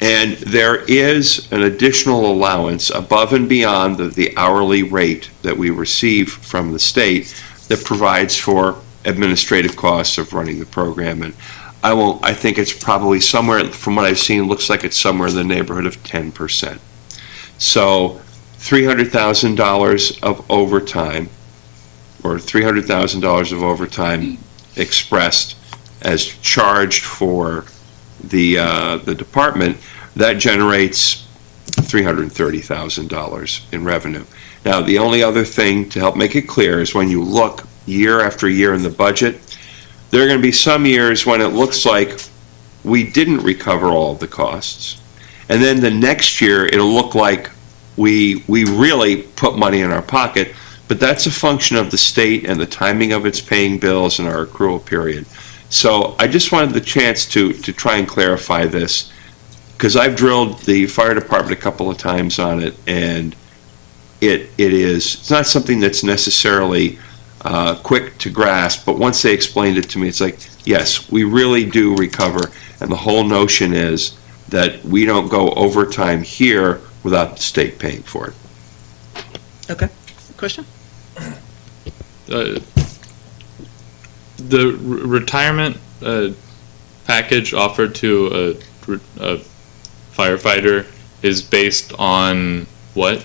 And there is an additional allowance above and beyond the hourly rate that we receive from the state that provides for administrative costs of running the program. And I think it's probably somewhere, from what I've seen, looks like it's somewhere in the neighborhood of 10%. So $300,000 of overtime, or $300,000 of overtime expressed as charged for the department, that generates $330,000 in revenue. Now, the only other thing to help make it clear is when you look year after year in the budget, there are going to be some years when it looks like we didn't recover all of the costs. And then the next year, it'll look like we really put money in our pocket, but that's a function of the state and the timing of its paying bills and our accrual period. So I just wanted the chance to try and clarify this, because I've drilled the fire department a couple of times on it, and it's not something that's necessarily quick to grasp, but once they explained it to me, it's like, yes, we really do recover, and the whole notion is that we don't go overtime here without the state paying for it. Okay. Question? The retirement package offered to a firefighter is based on what?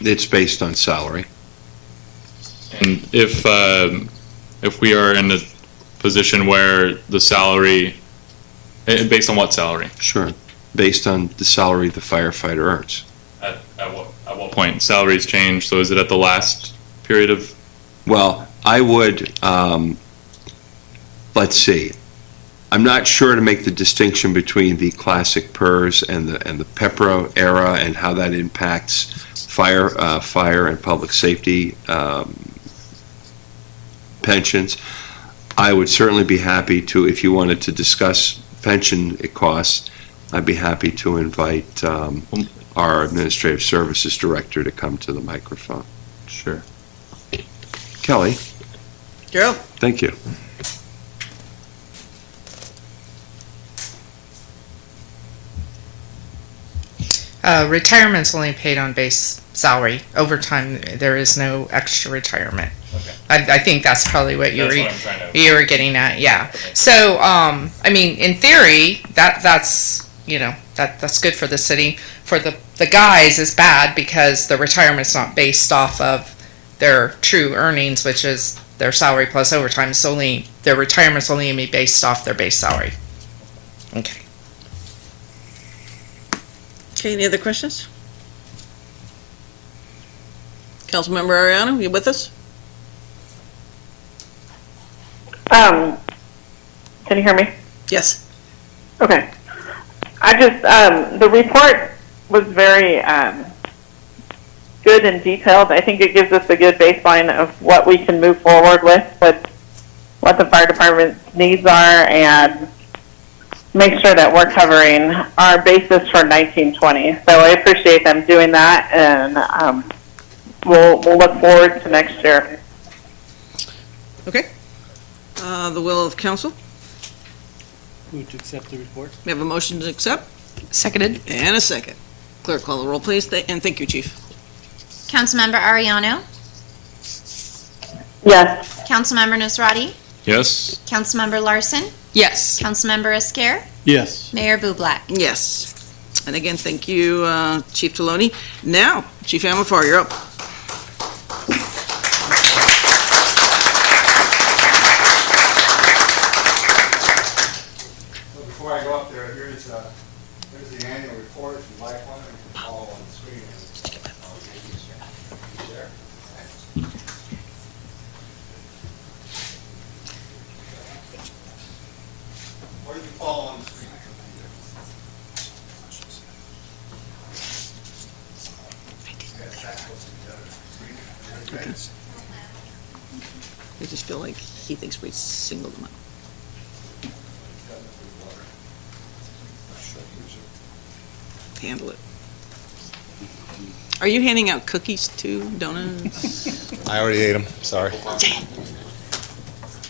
It's based on salary. And if we are in a position where the salary, based on what salary? Sure, based on the salary the firefighter earns. At what point? Salaries change, so is it at the last period of? Well, I would, let's see. I'm not sure to make the distinction between the classic PERS and the PEPRO era and how that impacts fire and public safety pensions. I would certainly be happy to, if you wanted to discuss pension costs, I'd be happy to invite our administrative services director to come to the microphone. Sure. Kelly, Gerald? thank you. Retirement's only paid on base salary. Overtime, there is no extra retirement. I think that's probably what That's what I'm trying to- you were getting at, yeah. So, I mean, in theory, that's, you know, that's good for the city. For the guys, it's bad because the retirement's not based off of their true earnings, which is their salary plus overtime. It's only, their retirement's only gonna be based off their base salary. Okay. Okay, any other questions? Councilmember Ariano, you with us? Can you hear me? Yes. Okay. I just, the report was very good and detailed. I think it gives us a good baseline of what we can move forward with, what the fire department's needs are, and make sure that we're covering our basis for 1920. So I appreciate them doing that, and we'll look forward to next year. Okay. The will of council? Move to accept the report. We have a motion to accept? Seconded. And a second. Clerk, call the roll, please, and thank you, Chief. Councilmember Ariano? Yes. Councilmember Nusrati? Yes. Councilmember Larson? Yes. Councilmember Esquer? Yes. Mayor Bublak? Yes. And again, thank you, Chief Taloni. Now, Chief Amafar, you're up. Before I go up there, here's the annual report. If you like one, you can follow on the screen. Or you can follow on the screen. Okay. I just feel like he thinks we singled them out. Handle it. Are you handing out cookies too, donuts? I already ate them, sorry.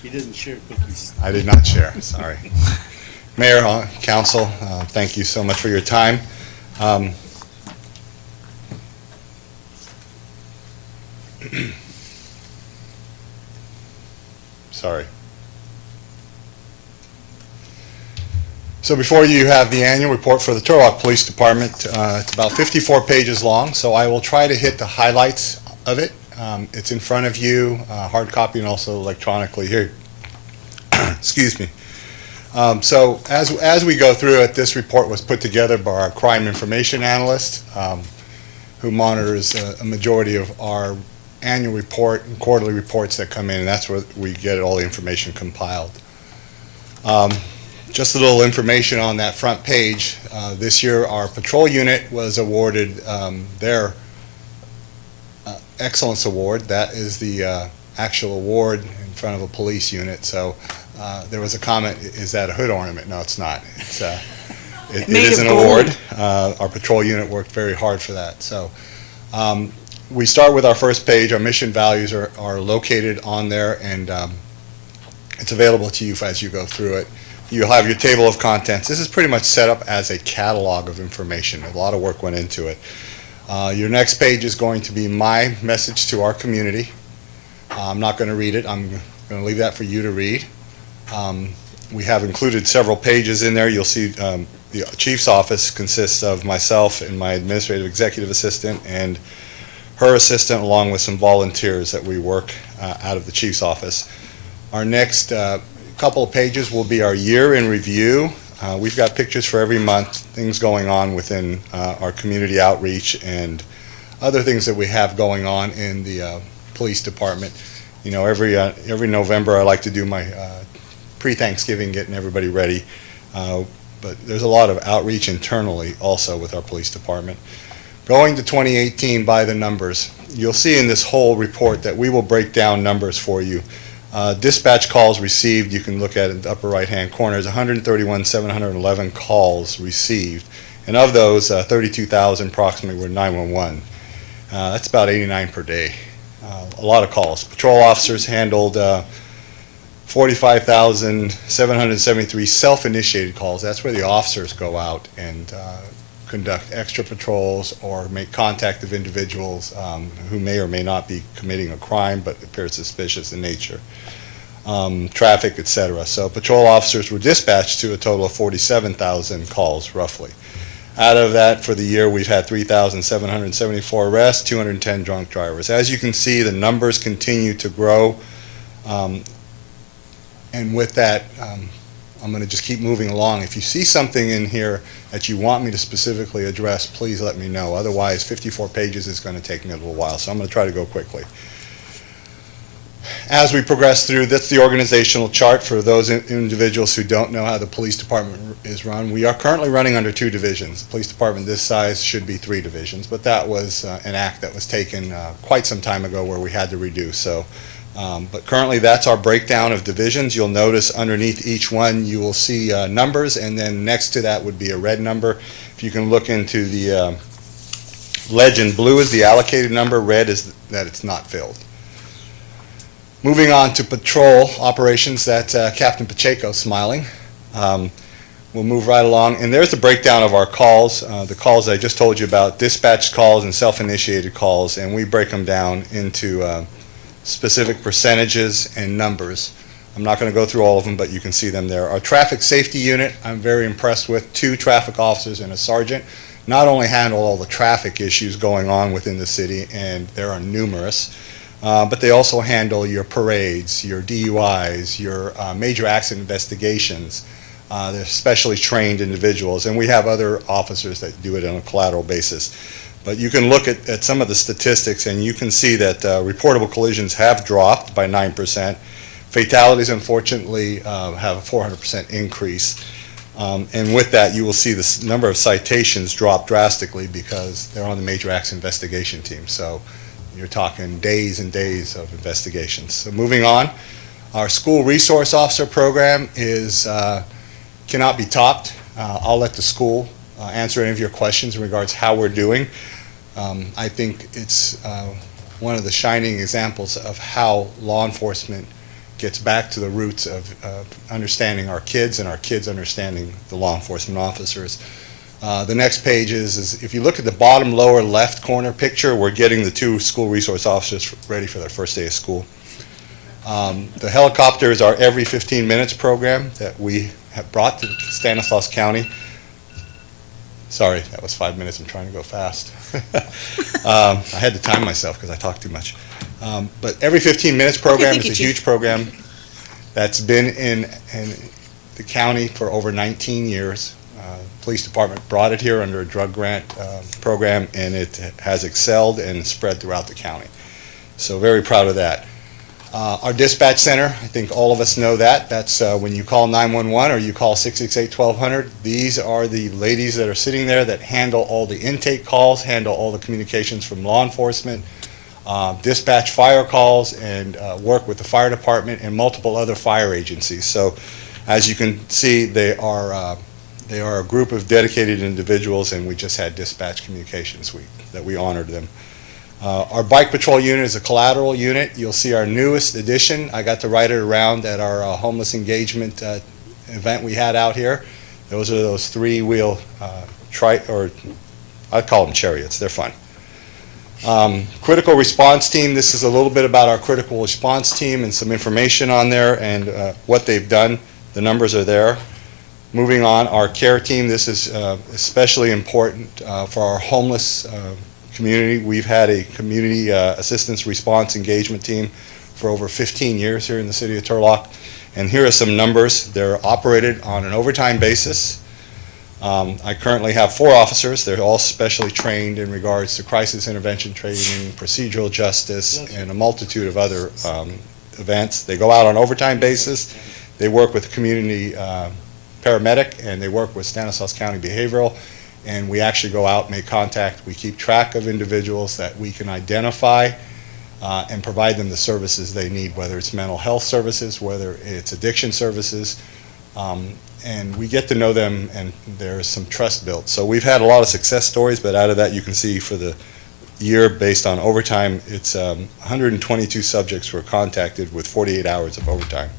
He didn't share cookies. I did not share, sorry. Mayor, council, thank you so much for your time. Sorry. So before you have the annual report for the Turlock Police Department. It's about 54 pages long, so I will try to hit the highlights of it. It's in front of you, hard copy and also electronically here. Excuse me. So as we go through it, this report was put together by our crime information analyst, who monitors a majority of our annual report and quarterly reports that come in, and that's where we get all the information compiled. Just a little information on that front page. This year, our patrol unit was awarded their Excellence Award. That is the actual award in front of a police unit. So there was a comment, is that a hood ornament? No, it's not. It is an award. Our patrol unit worked very hard for that. So we start with our first page. Our mission values are located on there, and it's available to you as you go through it. You'll have your table of contents. This is pretty much set up as a catalog of information. A lot of work went into it. Your next page is going to be my message to our community. I'm not going to read it. I'm going to leave that for you to read. We have included several pages in there. You'll see the chief's office consists of myself and my administrative executive assistant and her assistant, along with some volunteers that we work out of the chief's office. Our next couple of pages will be our year in review. We've got pictures for every month, things going on within our community outreach and other things that we have going on in the police department. You know, every November I like to do my pre-Thanksgiving, getting everybody ready. But there's a lot of outreach internally also with our police department. Going to 2018 by the numbers, you'll see in this whole report that we will break down numbers for you. Dispatch calls received, you can look at it in the upper right-hand corner, is 131,711 calls received. And of those, 32,000 approximately were 911. That's about 89 per day. a lot of calls. Patrol officers handled 45,773 self-initiated calls. That's where the officers go out and conduct extra patrols or make contact of individuals who may or may not be committing a crime but appear suspicious in nature. Traffic, etc. So patrol officers were dispatched to a total of 47,000 calls, roughly. Out of that, for the year, we've had 3,774 arrests, 210 drunk drivers. As you can see, the numbers continue to grow. And with that, I'm going to just keep moving along. If you see something in here that you want me to specifically address, please let me know. Otherwise, 54 pages is going to take me a little while, so I'm going to try to go quickly. As we progress through, that's the organizational chart for those individuals who don't know how the police department is run. We are currently running under 2 divisions. The police department this size should be 3 divisions, but that was an act that was taken quite some time ago where we had to reduce. So, but currently that's our breakdown of divisions. You'll notice underneath each one you will see numbers, and then next to that would be a red number. If you can look into the legend, blue is the allocated number, red is that it's not filled. Moving on to patrol operations, that's Captain Pacheco smiling. We'll move right along, and there's the breakdown of our calls, the calls I just told you about, dispatched calls and self-initiated calls, and we break them down into specific percentages and numbers. I'm not going to go through all of them, but you can see them there. Our traffic safety unit, I'm very impressed with. 2 traffic officers and a sergeant not only handle all the traffic issues going on within the city, and there are numerous, but they also handle your parades, your DUIs, your major accident investigations. They're specially trained individuals, and we have other officers that do it on a collateral basis. But you can look at some of the statistics, and you can see that reportable collisions have dropped by 9%. Fatalities, unfortunately, have a 400% increase. And with that, you will see the number of citations drop drastically because they're on the major accident investigation team. So you're talking days and days of investigations. So moving on, our school resource officer program is cannot be topped. I'll let the school answer any of your questions in regards to how we're doing. I think it's one of the shining examples of how law enforcement gets back to the roots of understanding our kids and our kids understanding the law enforcement officers. The next page is if you look at the bottom lower left corner picture, we're getting the 2 school resource officers ready for their first day of school. The helicopter is our every 15 minutes program that we have brought to Stanislaus County. Sorry, that was 5 minutes. I'm trying to go fast. I had to time myself because I talk too much. But every 15 minutes program is a huge program that's been in the county for over 19 years. Police department brought it here under a drug grant program, and it has excelled and spread throughout the county. So very proud of that. Our dispatch center, I think all of us know that. That's when you call 911 or you call 668-1200. These are the ladies that are sitting there that handle all the intake calls, handle all the communications from law enforcement, dispatch fire calls, and work with the fire department and multiple other fire agencies. So as you can see, they are a group of dedicated individuals, and we just had dispatch communications week that we honored them. Our bike patrol unit is a collateral unit. You'll see our newest addition. I got to ride it around at our homeless engagement event we had out here. Those are those 3-wheel I call them chariots. They're fun. Critical response team. This is a little bit about our critical response team and some information on there and what they've done. The numbers are there. Moving on, our care team. This is especially important for our homeless community. We've had a community assistance response engagement team for over 15 years here in the city of Turlock. And here are some numbers. They're operated on an overtime basis. I currently have 4 officers. They're all specially trained in regards to crisis intervention training, procedural justice, and a multitude of other events. They go out on overtime basis. They work with community paramedic, and they work with Stanislaus County Behavioral. And we actually go out, make contact. We keep track of individuals that we can identify and provide them the services they need, whether it's mental health services, whether it's addiction services. And we get to know them, and there's some trust built. So we've had a lot of success stories, but out of that you can see for the year based on overtime. It's 122 subjects were contacted with 48 hours of overtime.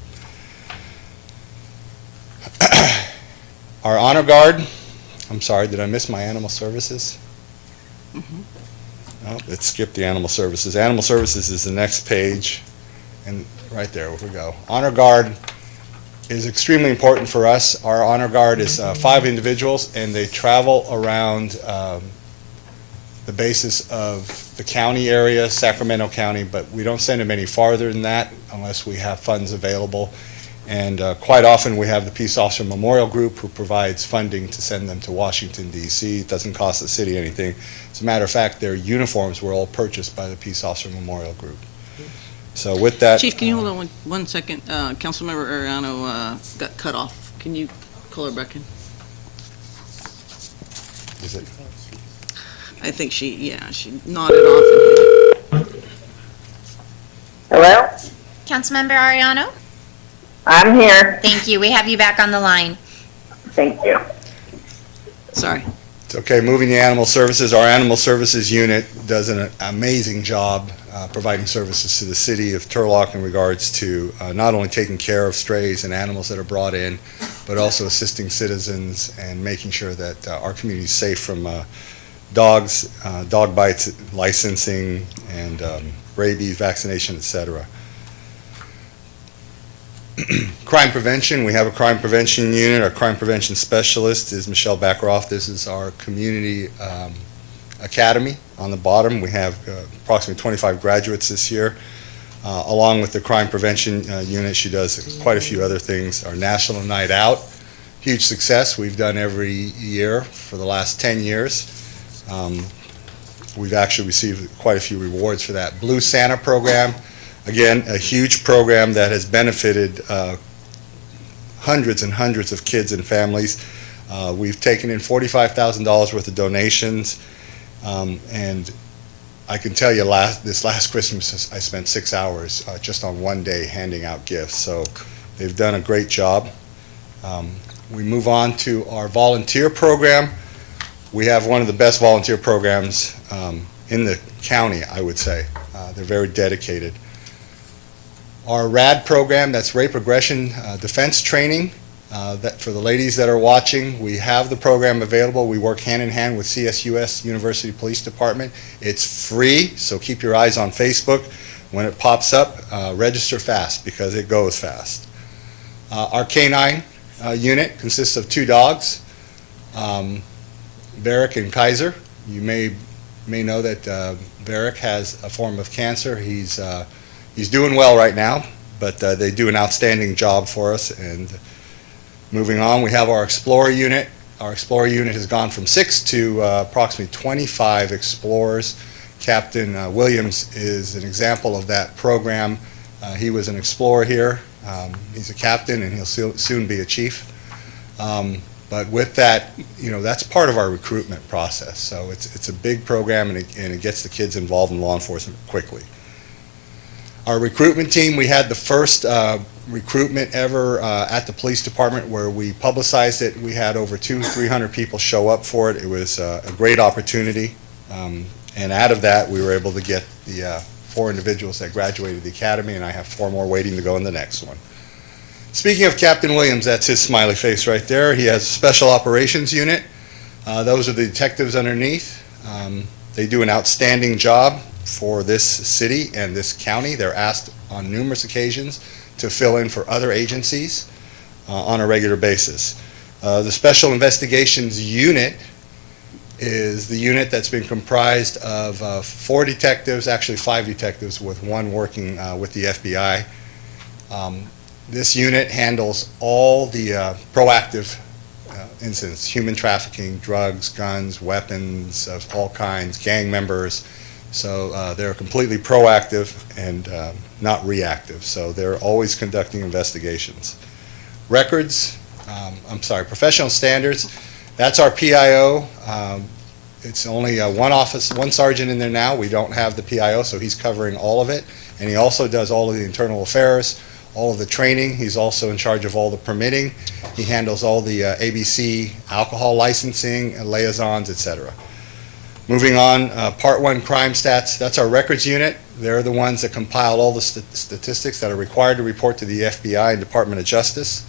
Our honor guard, I'm sorry, did I miss my animal services? Oh, it skipped the animal services. Animal services is the next page, and right there we go. Honor guard is extremely important for us. Our honor guard is 5 individuals, and they travel around the basis of the county area, Sacramento County, but we don't send them any farther than that unless we have funds available. And quite often we have the Peace Officer Memorial Group who provides funding to send them to Washington, D.C. It doesn't cost the city anything. As a matter of fact, their uniforms were all purchased by the Peace Officer Memorial Group. So with that... Chief, can you hold on one second? Councilmember Arellano got cut off. Can you call her back in? Is it? I think she nodded off. Hello? Councilmember Ariano? I'm here. Thank you. We have you back on the line. Thank you. Sorry. It's okay, moving the animal services. Our animal services unit does an amazing job providing services to the city of Turlock in regards to not only taking care of strays and animals that are brought in, but also assisting citizens and making sure that our community is safe from dogs, dog bites, licensing, and rabies vaccination, etc. Crime prevention, we have a crime prevention unit. Our crime prevention specialist is Michelle Backeroff. This is our community academy. On the bottom, we have approximately 25 graduates this year. Along with the crime prevention unit, she does quite a few other things. Our National Night Out, huge success. We've done every year for the last 10 years. We've actually received quite a few rewards for that. Blue Santa program, again, a huge program that has benefited hundreds and hundreds of kids and families. We've taken in $45,000 worth of donations, and I can tell you this last Christmas I spent 6 hours just on one day handing out gifts, so they've done a great job. We move on to our volunteer program. We have one of the best volunteer programs in the county, I would say. They're very dedicated. Our RAD program, that's Rape Aggression Defense Training, that for the ladies that are watching, we have the program available. We work hand in hand with CSUS University Police Department. It's free, so keep your eyes on Facebook. When it pops up, register fast because it goes fast. Our canine unit consists of 2 dogs, Varric and Kaiser. You may know that Varric has a form of cancer. He's doing well right now, but they do an outstanding job for us. And moving on, we have our Explorer unit. Our Explorer unit has gone from 6 to approximately 25 Explorers. Captain Williams is an example of that program. He was an Explorer here. He's a captain, and he'll soon be a chief. But with that, that's part of our recruitment process. So it's a big program, and it gets the kids involved in law enforcement quickly. Our recruitment team, we had the first recruitment ever at the police department where we publicized it. We had over 200-300 people show up for it. It was a great opportunity. And out of that, we were able to get the 4 individuals that graduated the academy, and I have 4 more waiting to go in the next one. Speaking of Captain Williams, that's his smiley face right there. He has a special operations unit. Those are the detectives underneath. They do an outstanding job for this city and this county. They're asked on numerous occasions to fill in for other agencies on a regular basis. The Special Investigations Unit is the unit that's been comprised of 4 detectives, actually 5 detectives, with 1 working with the FBI. This unit handles all the proactive incidents, human trafficking, drugs, guns, weapons of all kinds, gang members. So they're completely proactive and not reactive. So they're always conducting investigations. Records, professional standards, that's our PIO. It's only 1 office, 1 sergeant in there now. We don't have the PIO, so he's covering all of it. And he also does all of the internal affairs, all of the training. He's also in charge of all the permitting. He handles all the ABC alcohol licensing, liaisons, etc. Moving on, Part 1 crime stats, that's our records unit. They're the ones that compile all the statistics that are required to report to the FBI and Department of Justice.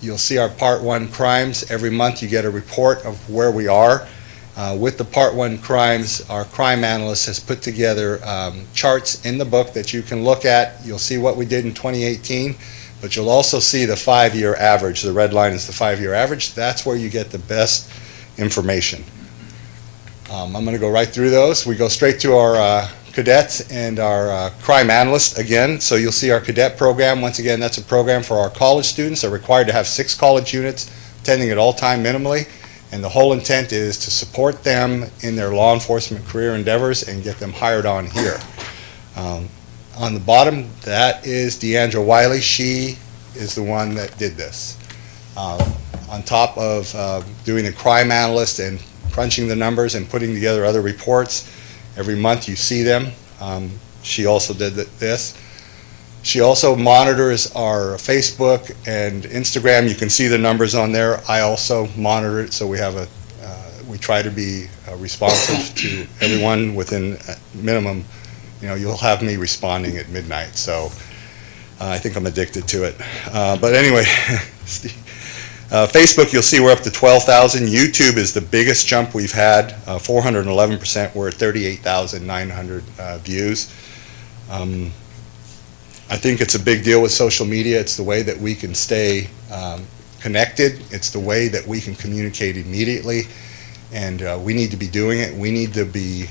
You'll see our Part 1 crimes. Every month you get a report of where we are. With the Part 1 crimes, our crime analyst has put together charts in the book that you can look at. You'll see what we did in 2018, but you'll also see the 5-year average. The red line is the 5-year average. That's where you get the best information. I'm going to go right through those. We go straight to our cadets and our crime analyst again. So you'll see our cadet program. Once again, that's a program for our college students. They're required to have 6 college units attending at all time minimally. And the whole intent is to support them in their law enforcement career endeavors and get them hired on here. On the bottom, that is Deandra Wiley. She is the one that did this. On top of doing a crime analyst and crunching the numbers and putting together other reports, every month you see them. She also did this. She also monitors our Facebook and Instagram. You can see the numbers on there. I also monitor it, so we have we try to be responsive to everyone within minimum. You'll have me responding at midnight, so I think I'm addicted to it. But anyway, Facebook, you'll see we're up to 12,000. YouTube is the biggest jump we've had, 411%. We're at 38,900 views. I think it's a big deal with social media. It's the way that we can stay connected. It's the way that we can communicate immediately, and we need to be doing it. We need to be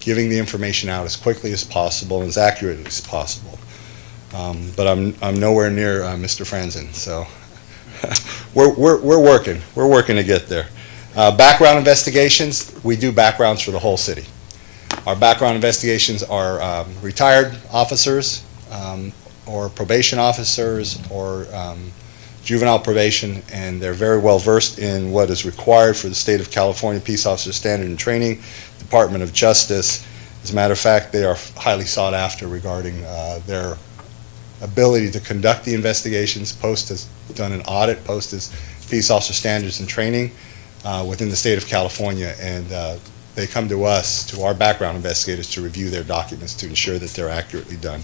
giving the information out as quickly as possible and as accurately as possible. But I'm nowhere near Mr. Franzen, so we're working. We're working to get there. Background investigations, we do backgrounds for the whole city. Our background investigations are retired officers, or probation officers, or juvenile probation, and they're very well versed in what is required for the State of California Peace Officer Standard and Training, Department of Justice. As a matter of fact, they are highly sought after regarding their ability to conduct the investigations. Post has done an audit. Post is Peace Officer Standards and Training within the State of California, and they come to us, to our background investigators, to review their documents to ensure that they're accurately done.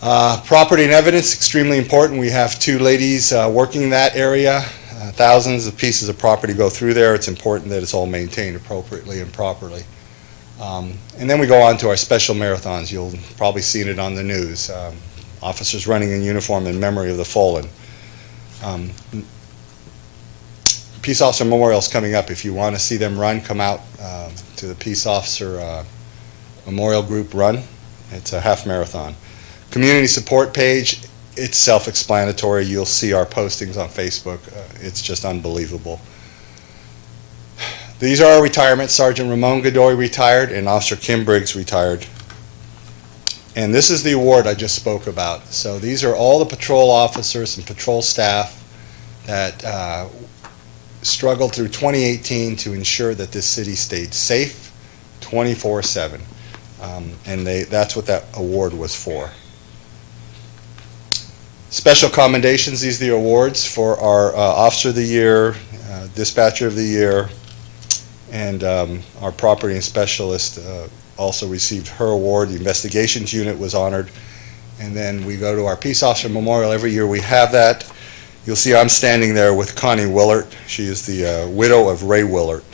Property and evidence, extremely important. We have 2 ladies working in that area. Thousands of pieces of property go through there. It's important that it's all maintained appropriately and properly. And then we go on to our special marathons. You'll probably seen it on the news. Officers running in uniform in memory of the fallen. Peace Officer Memorial's coming up. If you want to see them run, come out to the Peace Officer Memorial Group run. It's a half marathon. Community support page, it's self-explanatory. You'll see our postings on Facebook. It's just unbelievable. These are our retirements. Sergeant Ramon Godoy retired and Officer Kim Briggs retired. And this is the award I just spoke about. So these are all the patrol officers and patrol staff that struggled through 2018 to ensure that this city stayed safe 24/7. And that's what that award was for. Special commendations, these are the awards for our Officer of the Year, Dispatcher of the Year, and our Property and Specialist also received her award. The Investigations Unit was honored. And then we go to our Peace Officer Memorial. Every year we have that. You'll see I'm standing there with Connie Willert. She is the widow of Ray Willert.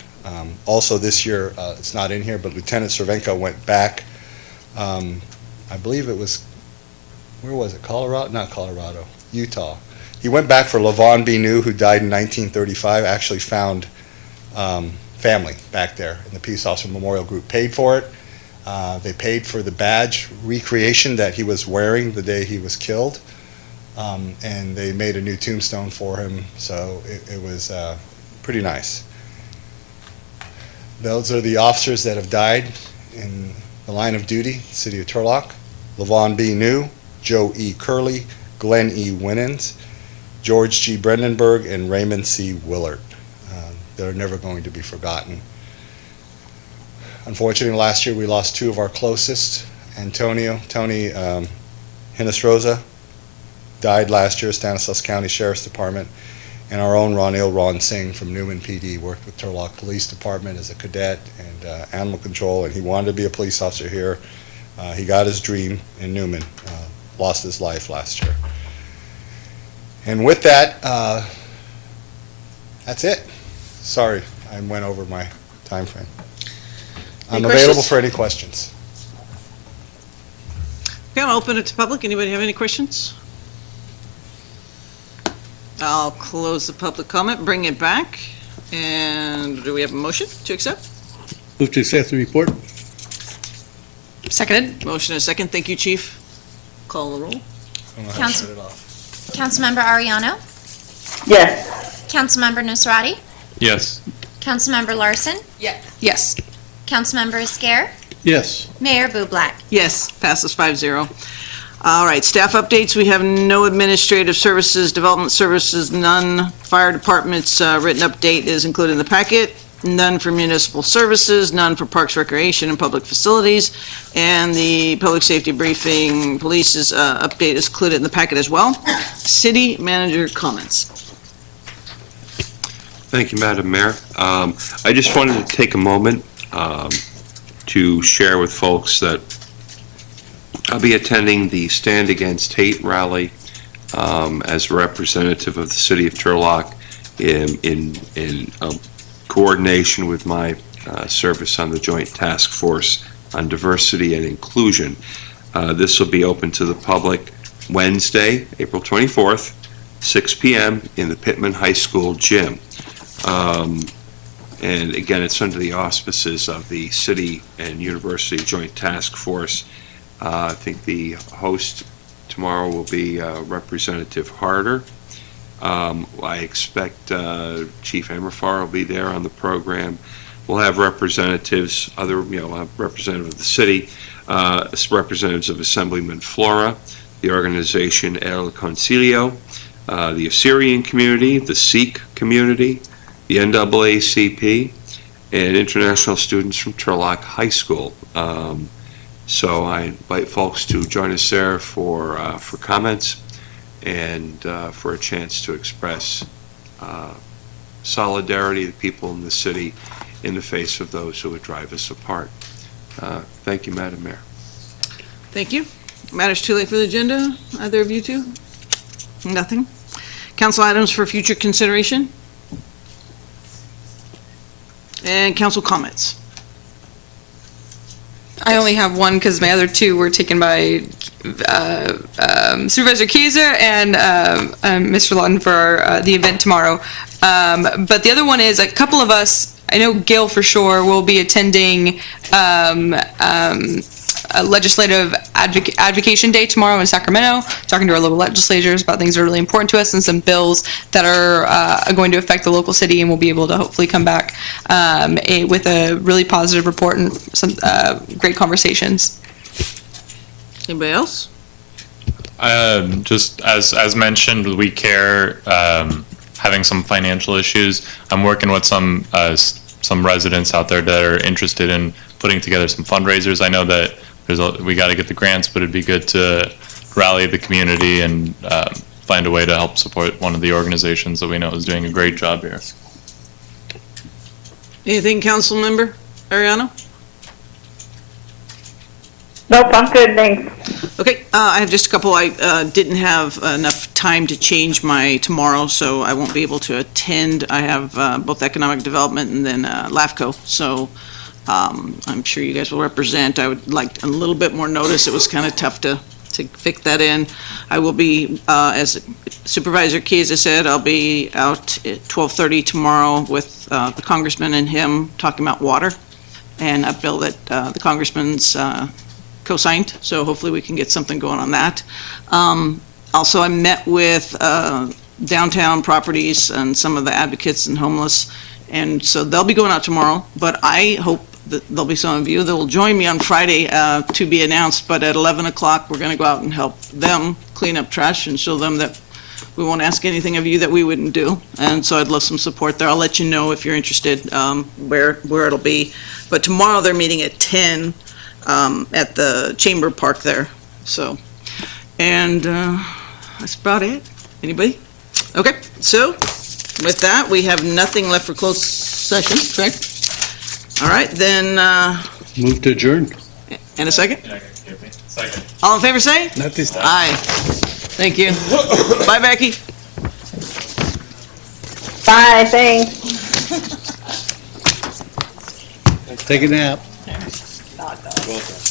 Also this year, it's not in here, but Lieutenant Cervenka went back. I believe it was, where was it? Colorado? Not Colorado. Utah. He went back for Lavon B. New, who died in 1935. Actually found family back there, and the Peace Officer Memorial Group paid for it. They paid for the badge recreation that he was wearing the day he was killed, and they made a new tombstone for him, so it was pretty nice. Those are the officers that have died in the line of duty, City of Turlock. Lavon B. New, Joe E. Curley, Glenn E. Winans, George G. Brandenburg, and Raymond C. Willert. They're never going to be forgotten. Unfortunately, last year we lost 2 of our closest. Tony Hinesrosa died last year, Stanislaus County Sheriff's Department, and our own Ron Singh from Newman PD worked with Turlock Police Department as a cadet and animal control, and he wanted to be a police officer here. He got his dream in Newman, lost his life last year. And with that, that's it. Sorry, I went over my time frame. I'm available for any questions. Okay, I'll open it to public. Anybody have any questions? I'll close the public comment, bring it back, and do we have a motion to accept? Move to accept the report. Seconded. Motion and a second. Thank you, Chief. Call the roll. I don't know how to Council- shut it off. Councilmember Ariano? Yes. Councilmember Nusrati? Yes. Councilmember Larson? Yes. Councilmember Esquer? Yes. Mayor Bublak? Yes, passes 5-0. All right, staff updates. We have no administrative services, development services, none. Fire department's written update is included in the packet. None for municipal services, none for parks, recreation, and public facilities. And the public safety briefing, police's update is included in the packet as well. City manager comments. Thank you, Madam Mayor. I just wanted to take a moment to share with folks that I'll be attending the Stand Against Hate rally as a representative of the city of Turlock in coordination with my service on the Joint Task Force on Diversity and Inclusion. This will be open to the public Wednesday, April 24th, 6 p.m. in the Pittman High School gym. And again, it's under the auspices of the City and University Joint Task Force. I think the host tomorrow will be Representative Harder. I expect Chief Emerfar will be there on the program. We'll have representatives, representative of the city, representatives of Assemblyman Flora, the organization El Concilio, the Assyrian community, the Sikh community, the NAACP, and international students from Turlock High School. So I invite folks to join us there for comments and for a chance to express solidarity to people in the city in the face of those who would drive us apart. Thank you, Madam Mayor. Thank you. Matters too late for the agenda? Either of you two? Nothing? Council items for future consideration? And council comments? I only have one because my other two were taken by Supervisor Kaiser and Mr. Lawton for the event tomorrow. But the other one is a couple of us, I know Gail for sure, will be attending a legislative advocation day tomorrow in Sacramento, talking to our local legislators about things that are really important to us and some bills that are going to affect the local city, and we'll be able to hopefully come back with a really positive report and some great conversations. Anybody else? Just as mentioned, we care, having some financial issues. I'm working with some residents out there that are interested in putting together some fundraisers. I know that we got to get the grants, but it'd be good to rally the community and find a way to help support one of the organizations that we know is doing a great job here. Anything, council member Ariano? Nope, I'm good, thanks. Okay, I have just a couple. I didn't have enough time to change my tomorrow, so I won't be able to attend. I have both economic development and then LAFCO, so I'm sure you guys will represent. I would like a little bit more notice. It was kind of tough to fit that in. I will be, as Supervisor Kaiser said, I'll be out at 12:30 tomorrow with the congressman and him talking about water, and a bill that the congressman's co-signed, so hopefully we can get something going on that. Also, I met with downtown properties and some of the advocates and homeless, and so they'll be going out tomorrow, but I hope that there'll be some of you that will join me on Friday to be announced, but at 11 o'clock, we're going to go out and help them clean up trash and show them that we won't ask anything of you that we wouldn't do, and so I'd love some support there. I'll let you know if you're interested where it'll be, but tomorrow they're meeting at 10 at the Chamber Park there, so, and that's about it. Anybody? Okay, so With that, we have nothing left for closed session, correct? All right, then, Move to adjourn. and a second? Second. All in favor, say? Not this time. Aye. Thank you. Bye, Becky. Bye, thanks. Take a nap. Well done.